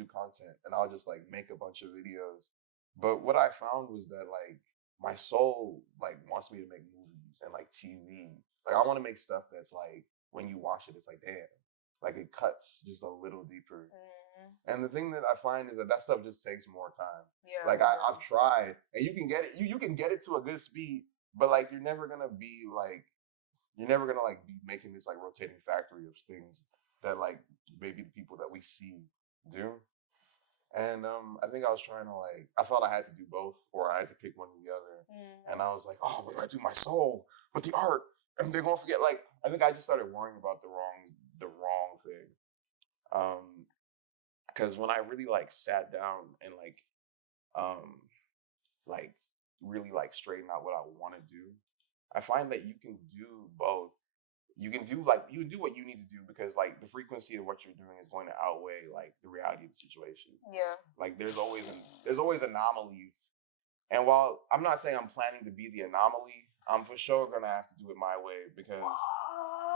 content and I'll just like make a bunch of videos. But what I found was that like my soul like wants me to make movies and like TV. Like I want to make stuff that's like when you watch it, it's like damn, like it cuts just a little deeper. And the thing that I find is that stuff just takes more time. Yeah. Like I've tried, and you can get it. You can get it to a good speed, but like you're never gonna be making this like rotating factory of things that like maybe the people that we see do. And I think I was trying to like I felt I had to do both, or I had to pick one or the other. And I was like, oh, what do I do? My soul, but the art, and they're gonna forget. Like I think I just started worrying about the wrong thing. Because when I really like sat down and like really like straighten out what I want to do, I find that you can do both. You can do what you need to do because like the frequency of what you're doing is going to outweigh like the reality of the situation. Yeah. Like there's always anomalies, and while I'm not saying I'm planning to be the anomaly, I'm for sure gonna have to do it my way because.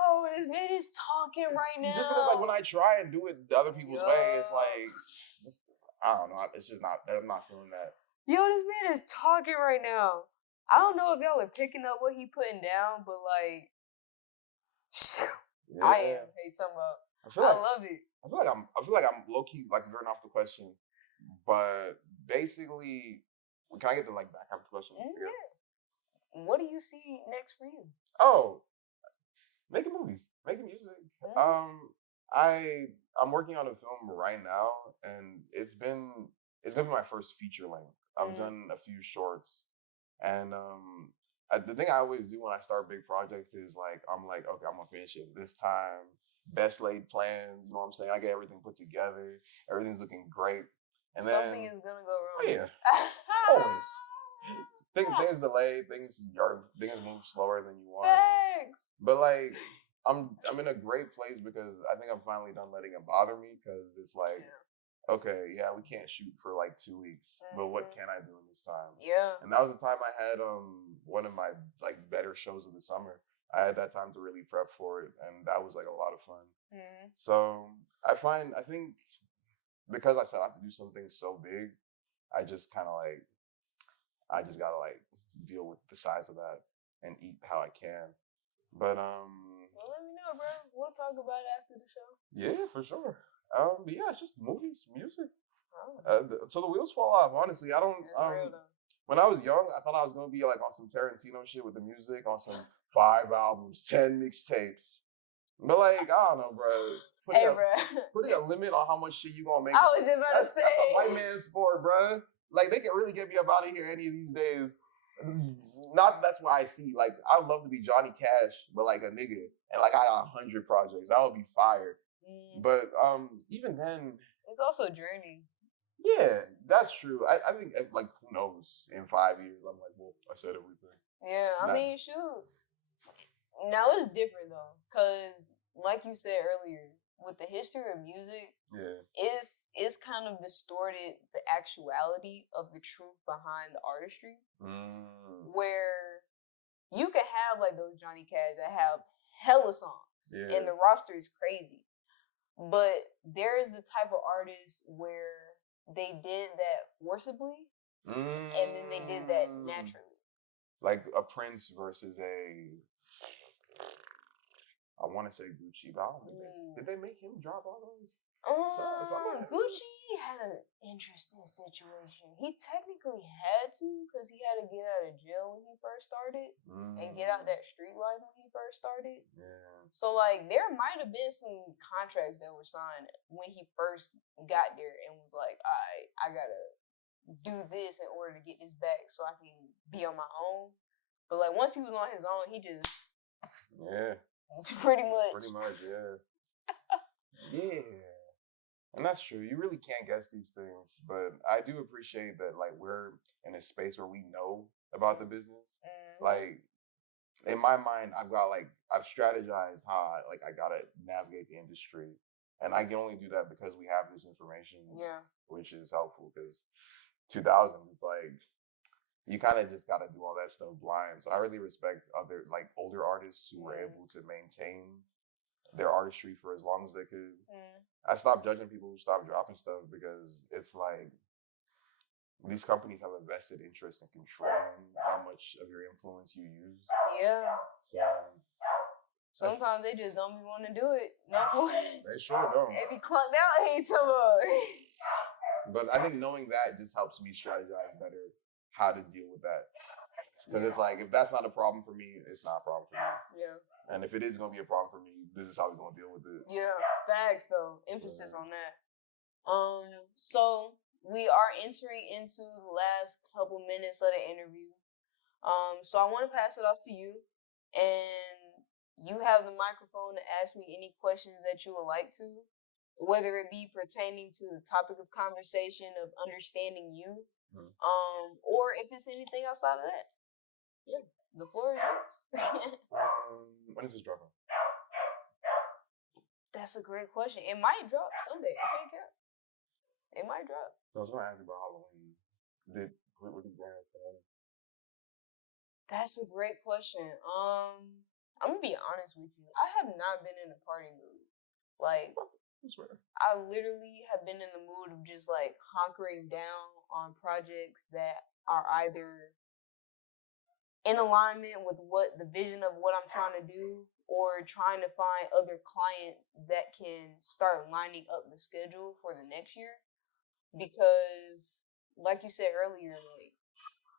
Oh, this man is talking right now. Just because, like, when I try and do it the other people's way, it's like, I don't know. It's just not. I'm not feeling that. Yo, this man is talking right now. I don't know if y'all are picking up what he putting down, but like, I am. Hey, talking about. I love it. I feel like I'm low key like veering off the question, but basically, can I get the like back half of the question? Yeah. What do you see next for you? Oh. Making movies, making music. I'm working on a film right now, and it's gonna be my first feature length. I've done a few shorts, and the thing I always do when I start big projects is like I'm like, okay, I'm gonna finish it this time. Best laid plans, you know what I'm saying? I get everything put together. Everything's looking great, And something is gonna go wrong. Oh yeah, always. Things delay, things move slower than you want. Thanks. But like, I'm in a great place because I think I'm finally done letting it bother me because it's like, okay, yeah, we can't shoot for like 2 weeks, but what can I do in this time? Yeah. And that was the time I had one of my like better shows of the summer. I had that time to really prep for it, and that was like a lot of fun. So I think because I said I have to do something so big, I just kind of like, I just gotta like deal with the size of that and eat how I can. But well, let me know, bro. We'll talk about it after the show. Yeah, for sure. But yeah, it's just movies, music. So the wheels fall off. Honestly, I don't. When I was young, I thought I was gonna be like on some Tarantino shit with the music, on some 5 albums, 10 mixtapes. But like, I don't know, bro. Putting a limit on how much shit you gonna make. I was just about to say. That's a white man sport, bro. Like, they can really get me up out of here any of these days. Not that's why I see. Like, I'd love to be Johnny Cash, but like a nigga, and like I got 100 projects. That would be fire. But even then, it's also a journey. Yeah, that's true. I think like who knows, in 5 years I'm like, well, I said everything. Yeah, I mean, shoot. Now it's different though, cause like you said earlier, with the history of music, it's kind of distorted the actuality of the truth behind the artistry. Where you can have like those Johnny Cash that have hella songs, and the roster is crazy. But there is the type of artist where they did that forcibly, and then they did that naturally. Like a Prince versus I want to say Gucci, but I don't think did they make him drop all those? Gucci had an interesting situation. He technically had to because he had to get out of jail when he first started and get out that street life when he first started. Yeah. So like there might have been some contracts that were signed when he first got there and was like, all right, I gotta do this in order to get this back so I can be on my own. But like once he was on his own, he just pretty much, yeah. Yeah. And that's true. You really can't guess these things, but I do appreciate that like we're in a space where we know about the business. Like in my mind, I've strategized how I gotta navigate the industry, and I can only do that because we have this information. Yeah, which is helpful because 2000, it's like you kind of just gotta do all that stuff blind. So I really respect other like older artists who were able to maintain their artistry for as long as they could. I stopped judging people who stopped dropping stuff because it's like these companies have a vested interest in controlling how much of your influence you use. Yeah. So sometimes they just don't be wanting to do it no more. They sure don't. They be clunked out hate someone. But I think knowing that just helps me strategize better how to deal with that. Because it's like, if that's not a problem for me, it's not a problem for me. Yeah. And if it is going to be a problem for me, this is how we're going to deal with it. Yeah. Facts, though. Emphasis on that. So we are entering into the last couple minutes of the interview. So I want to pass it off to you. And you have the microphone to ask me any questions that you would like to, whether it be pertaining to the topic of conversation of understanding you, or if it's anything outside of that. Yeah, the floor is yours. When is this dropping? That's a great question. It might drop Sunday. I can't count. It might drop. So I was going to ask you about Halloween. What did you bring up? That's a great question. I'm gonna be honest with you. I have not been in a party mood. Like, I literally have been in the mood of just like hunkering down on projects that are either in alignment with what the vision of what I'm trying to do, or trying to find other clients that can start lining up the schedule for the next year. Because, like you said earlier, like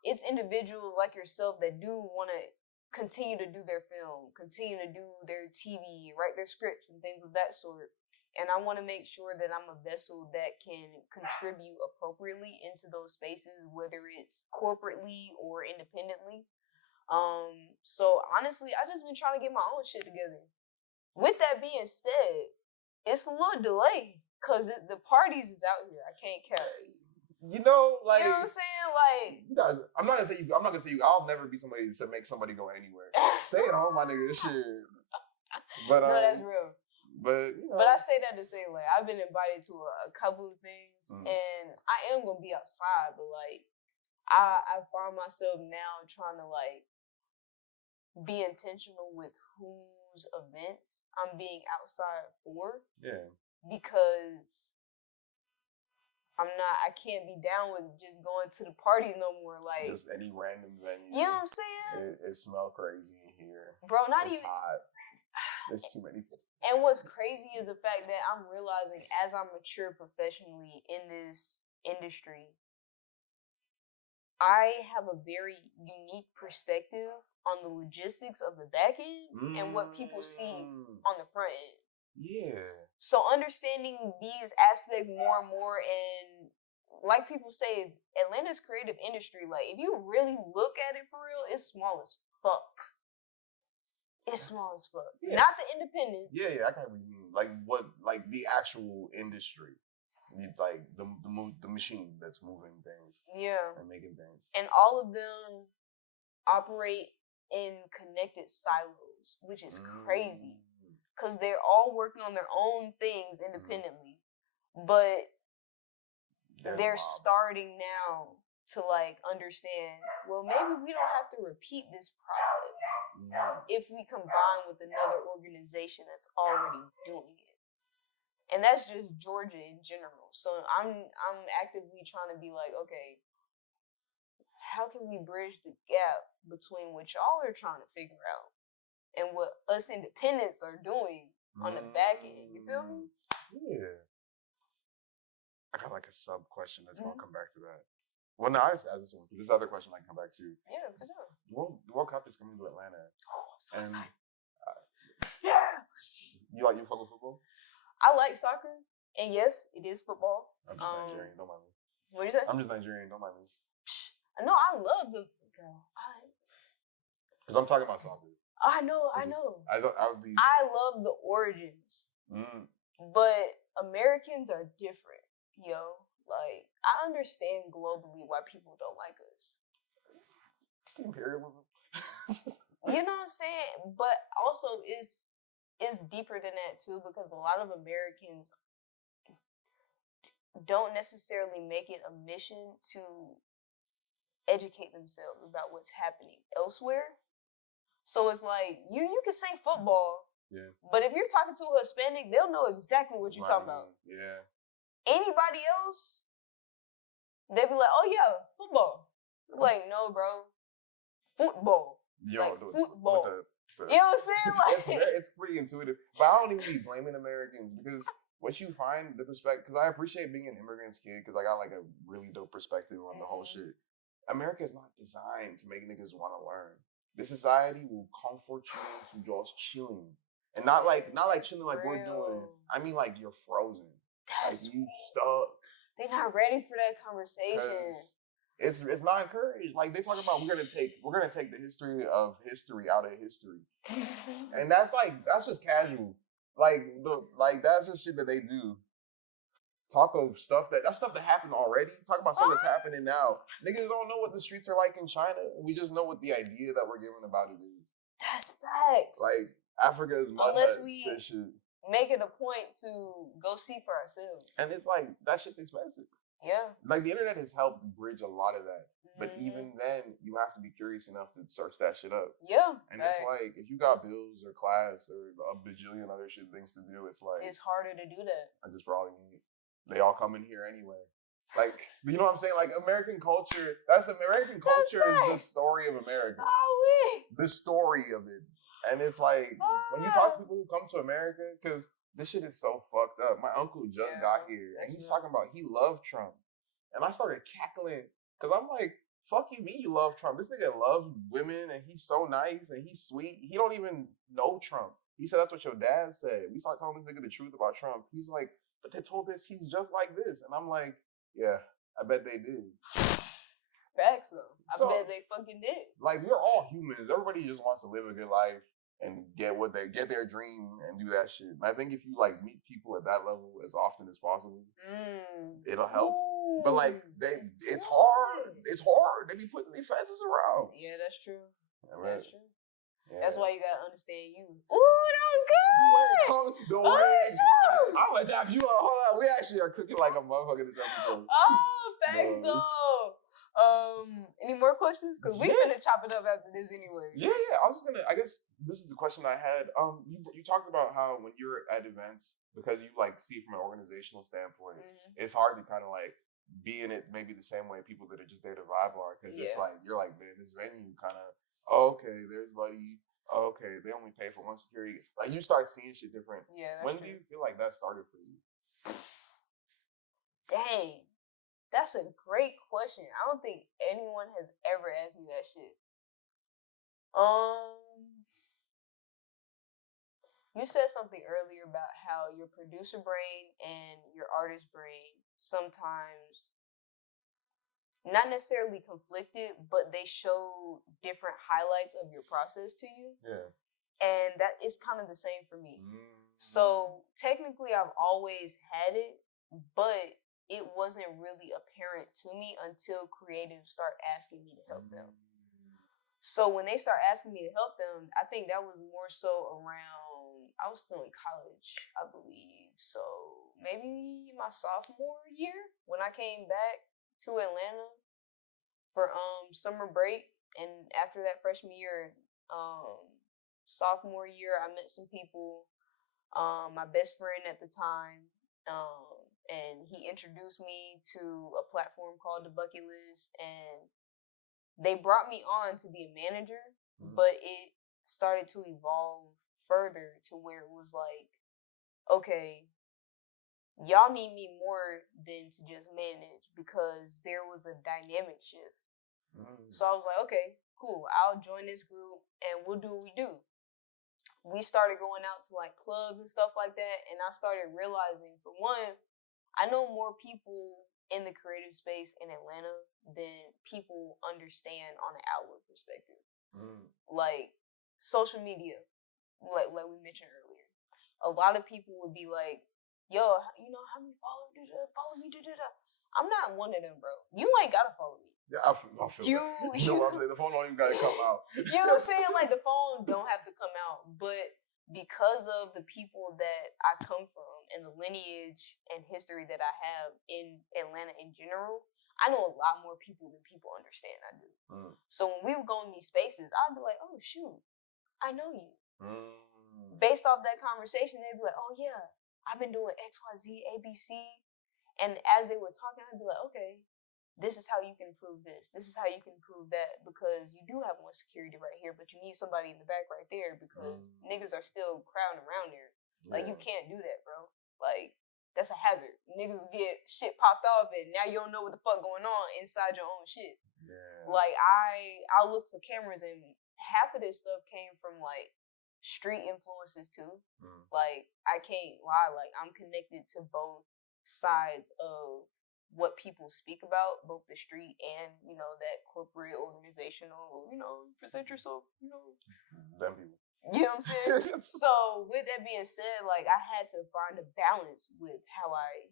it's individuals like yourself that do want to continue to do their film, continue to do their TV, write their scripts and things of that sort. And I want to make sure that I'm a vessel that can contribute appropriately into those spaces, whether it's corporately or independently. So honestly, I just been trying to get my own shit together. With that being said, it's a little delay because the parties is out here. I can't count. You know, like, you know what I'm saying? Like, I'm not gonna say you. I'm not gonna say you. I'll never be somebody to make somebody go anywhere. Stay at home, my nigga. Shit. But no, that's real. But you know. But I say that to say, like, I've been invited to a couple of things, and I am gonna be outside, but like, I find myself now trying to like be intentional with whose events I'm being outside for. Yeah. Because I can't be down with just going to the parties no more. Like, just any random venue. You know what I'm saying? It smells crazy in here. Bro, it's hot. There's too many people. And what's crazy is the fact that I'm realizing as I mature professionally in this industry, I have a very unique perspective on the logistics of the back end and what people see on the front end. Yeah. So understanding these aspects more and more, and like people say, Atlanta's creative industry, like if you really look at it for real, it's small as fuck. It's small as fuck. Yeah. Not the independents. Yeah, I can't mean like what, like the actual industry, like the machine that's moving things. Yeah. And making things. And all of them operate in connected silos, which is crazy. Because they're all working on their own things independently. But they're starting now to like understand, well, maybe we don't have to repeat this process if we combine with another organization that's already doing it. And that's just Georgia in general. So I'm actively trying to be like, okay, how can we bridge the gap between what y'all are trying to figure out and what us independents are doing on the back end? You feel me? Yeah. I got like a sub question that's gonna come back to that. Well, no, I just asked this one because this other question I can come back to. Yeah, for sure. The World Cup is coming to Atlanta. Oh, I'm so excited. Yeah. You fuck with football? I like soccer, and yes, it is football. I'm just Nigerian. Don't mind me. What you say? I'm just Nigerian. Don't mind me. No, I love the girl. Because I'm talking about soccer. I know. I love the origins. But Americans are different, yo. Like, I understand globally why people don't like us. Imperialism. You know what I'm saying? But also it's deeper than that too, because a lot of Americans don't necessarily make it a mission to educate themselves about what's happening elsewhere. So it's like you can say football, but if you're talking to a Hispanic, they'll know exactly what you're talking about. Yeah. Anybody else, they'll be like, "Oh yeah, football." Like, no, bro, football. Football. You know what I'm saying? Like, it's pretty intuitive, but I don't even be blaming Americans because what you find the perspective. Because I appreciate being an immigrant's kid because I got like a really dope perspective on the whole shit. America is not designed to make niggas want to learn. This society will comfort you into just chilling, and not like chilling like we're doing. I mean, like you're frozen. Like you stuck. They're not ready for that conversation. It's not encouraged. Like they talk about we're gonna take the history of history out of history, and that's just casual. Like that's just shit that they do. Talk of that's stuff that happened already. Talk about stuff that's happening now. Niggas don't know what the streets are like in China. We just know what the idea that we're giving about it is. That's facts. Like Africa is mud unless huts we and shit. Make it a point to go see for ourselves. And it's like that shit's expensive. Yeah. Like the internet has helped bridge a lot of that. But even then, you have to be curious enough to search that shit up. Yeah. And it's like, if you got bills or class or a bajillion other shit things to do, it's like... It's harder to do that. I just probably need... They all come in here anyway. Like, you know what I'm saying? Like, American culture is the story of America. The story of it. And it's like, when you talk to people who come to America, because this shit is so fucked up. My uncle just got here, and he's talking about he loved Trump. And I started cackling, because I'm like, fuck you mean you love Trump? This nigga loves women, and he's so nice, and he's sweet. He don't even know Trump. He said that's what your dad said. We started telling this nigga the truth about Trump. He's like, but they told us he's just like this. And I'm like, yeah, I bet they did. Facts, though. I bet they fucking did. Like, we're all humans. Everybody just wants to live a good life and get their dream and do that shit. And I think if you like meet people at that level as often as possible, it'll help. But like it's hard. It's hard. They be putting these fences around. Yeah, that's true. Yeah, that's true. Yeah. That's why you gotta understand you. Ooh, that was good. The way. I'm gonna tap you on. Hold on. We actually are cooking like a motherfucker this episode. Oh, thanks though. Any more questions? Because we're gonna chop it up after this anyway. Yeah. I guess this is the question I had. You talked about how when you're at events, because you like see from an organizational standpoint, it's hard to kind of like be in it maybe the same way people that are just there to vibe are, because it's like you're like, man, this venue kind of okay, there's Buddy. Okay, they only pay for one security. Like you start seeing shit different. Yeah. When do you feel like that started for you? Dang, that's a great question. I don't think anyone has ever asked me that shit. You said something earlier about how your producer brain and your artist brain sometimes not necessarily conflicted, but they show different highlights of your process to you. Yeah. And that is kind of the same for me. So technically I've always had it, but it wasn't really apparent to me until creatives start asking me to help them. So when they start asking me to help them, I think that was more so around, I was still in college, I believe. So maybe my sophomore year when I came back to Atlanta for summer break, and after that freshman year, sophomore year, I met some people. My best friend at the time, and he introduced me to a platform called The Bucket List, and they brought me on to be a manager, but it started to evolve further to where it was like, okay, y'all need me more than to just manage, because there was a dynamic shift. So I was like, okay, cool. I'll join this group and we'll do what we do. We started going out to like clubs and stuff like that. And I started realizing, for one, I know more people in the creative space in Atlanta than people understand on an outward perspective. Like social media, like we mentioned earlier. A lot of people would be like, yo, you know how many followers? Follow me, I'm not one of them, bro. You ain't gotta follow me. Yeah, I feel that. You know what I'm saying? The phone don't even gotta come out. You know what I'm saying? Like, the phone don't have to come out. But because of the people that I come from and the lineage and history that I have in Atlanta in general, I know a lot more people than people understand I do. So when we would go in these spaces, I'd be like, oh, shoot, I know you. Based off that conversation, they'd be like, oh, yeah, I've been doing X, Y, Z, A, B, C. And as they were talking, I'd be like, okay, this is how you can improve this. This is how you can improve that, because you do have one security right here, but you need somebody in the back right there, because niggas are still crowding around there. Like, you can't do that, bro. Like, that's a hazard. Niggas get shit popped off, and now you don't know what the fuck going on inside your own shit. Like, I'll look for cameras, and half of this stuff came from, like, street influences, too. Like, I can't lie. Like, I'm connected to both sides of what people speak about, both the street and, you know, that corporate organizational, you know, present yourself, you know. Them people. You know what I'm saying? So with that being said, like, I had to find a balance with how I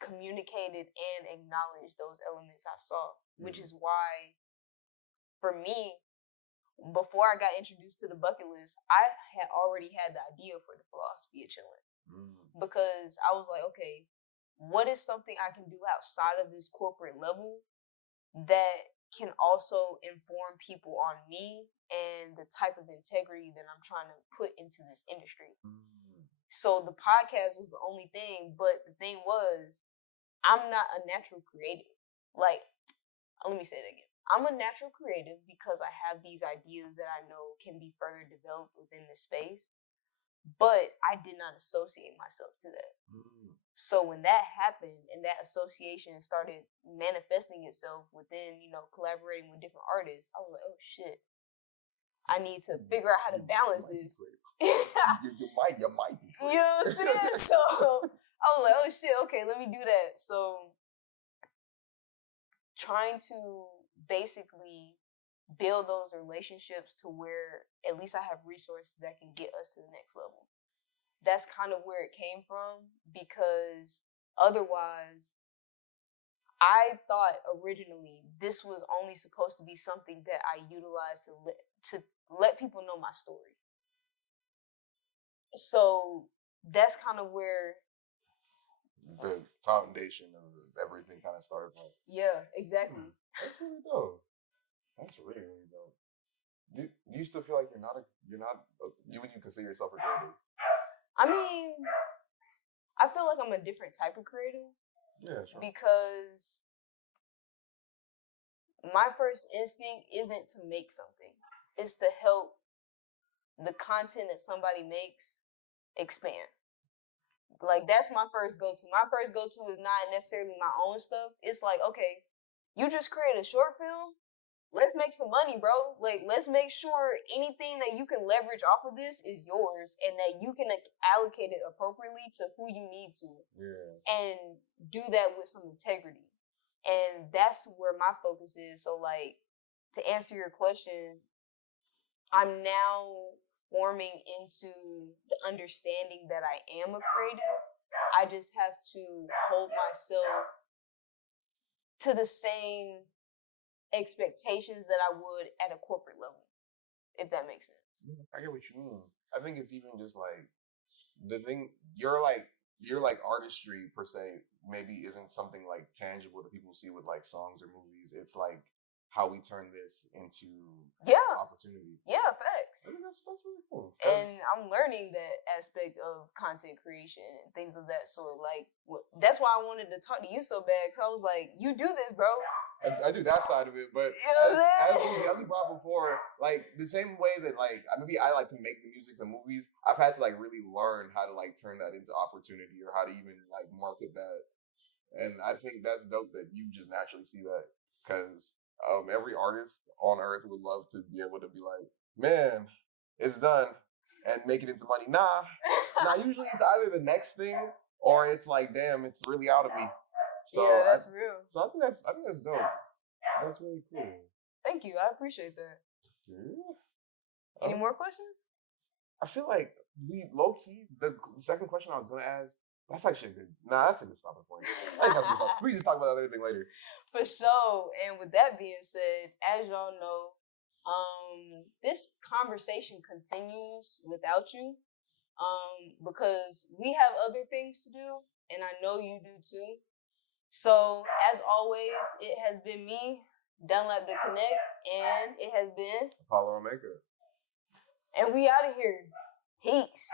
communicated and acknowledged those elements I saw, which is why, for me, before I got introduced to the bucket list, I had already had the idea for the philosophy of Chillin. Because I was like, okay, what is something I can do outside of this corporate level that can also inform people on me and the type of integrity that I'm trying to put into this industry? So the podcast was the only thing, but the thing was, I'm not a natural creative. Like, let me say that again. I'm a natural creative because I have these ideas that I know can be further developed within this space, but I did not associate myself to that. So when that happened and that association started manifesting itself within, you know, collaborating with different artists, I was like, oh shit, I need to figure out how to balance this. You might be. You know what I'm saying? So I was like, oh shit, okay, let me do that. So trying to basically build those relationships to where at least I have resources that can get us to the next level. That's kind of where it came from, because otherwise I thought originally this was only supposed to be something that I utilize to let people know my story. So that's kind of where the foundation of everything kind of started from. Yeah, exactly. That's really dope. That's really, really dope. Do you still feel like would you consider yourself a creative? I mean, I feel like I'm a different type of creative. Yeah, sure. Because my first instinct isn't to make something. It's to help the content that somebody makes expand. Like, that's my first go-to. My first go-to is not necessarily my own stuff. It's like, okay, you just created a short film. Let's make some money, bro. Like, let's make sure anything that you can leverage off of this is yours and that you can allocate it appropriately to who you need to. Yeah. And do that with some integrity. And that's where my focus is. So, like, to answer your question, I'm now forming into the understanding that I am a creative. I just have to hold myself to the same expectations that I would at a corporate level, if that makes sense. I get what you mean. I think it's even just like the thing your artistry per se maybe isn't something like tangible that people see with like songs or movies. It's like how we turn this into opportunity. Yeah, facts. I think that's really cool. And I'm learning that aspect of content creation and things of that sort. Like, that's why I wanted to talk to you so bad, because I was like, you do this, bro. I do that side of it, but you know as we brought before, like the same way that like maybe I like to make the music and movies, I've had to like really learn how to like turn that into opportunity or how to even like market that. And I think that's dope that you just naturally see that, because every artist on earth would love to be able to be like, man, it's done, and make it into money. Nah, usually it's either the next thing or it's like, damn, it's really out of me. So yeah, that's real. So I think that's dope. That's really cool. Thank you. I appreciate that. Yeah. Any more questions? I feel like low key, the second question I was gonna ask, that's actually good. That's a good stopping point. We just talk about that anything later. For sure. And with that being said, as y'all know, this conversation continues without you. Because we have other things to do, and I know you do too. So, as always, it has been me, Dunlap the Connect, and it has been Apollo Omega. And we out of here. Peace.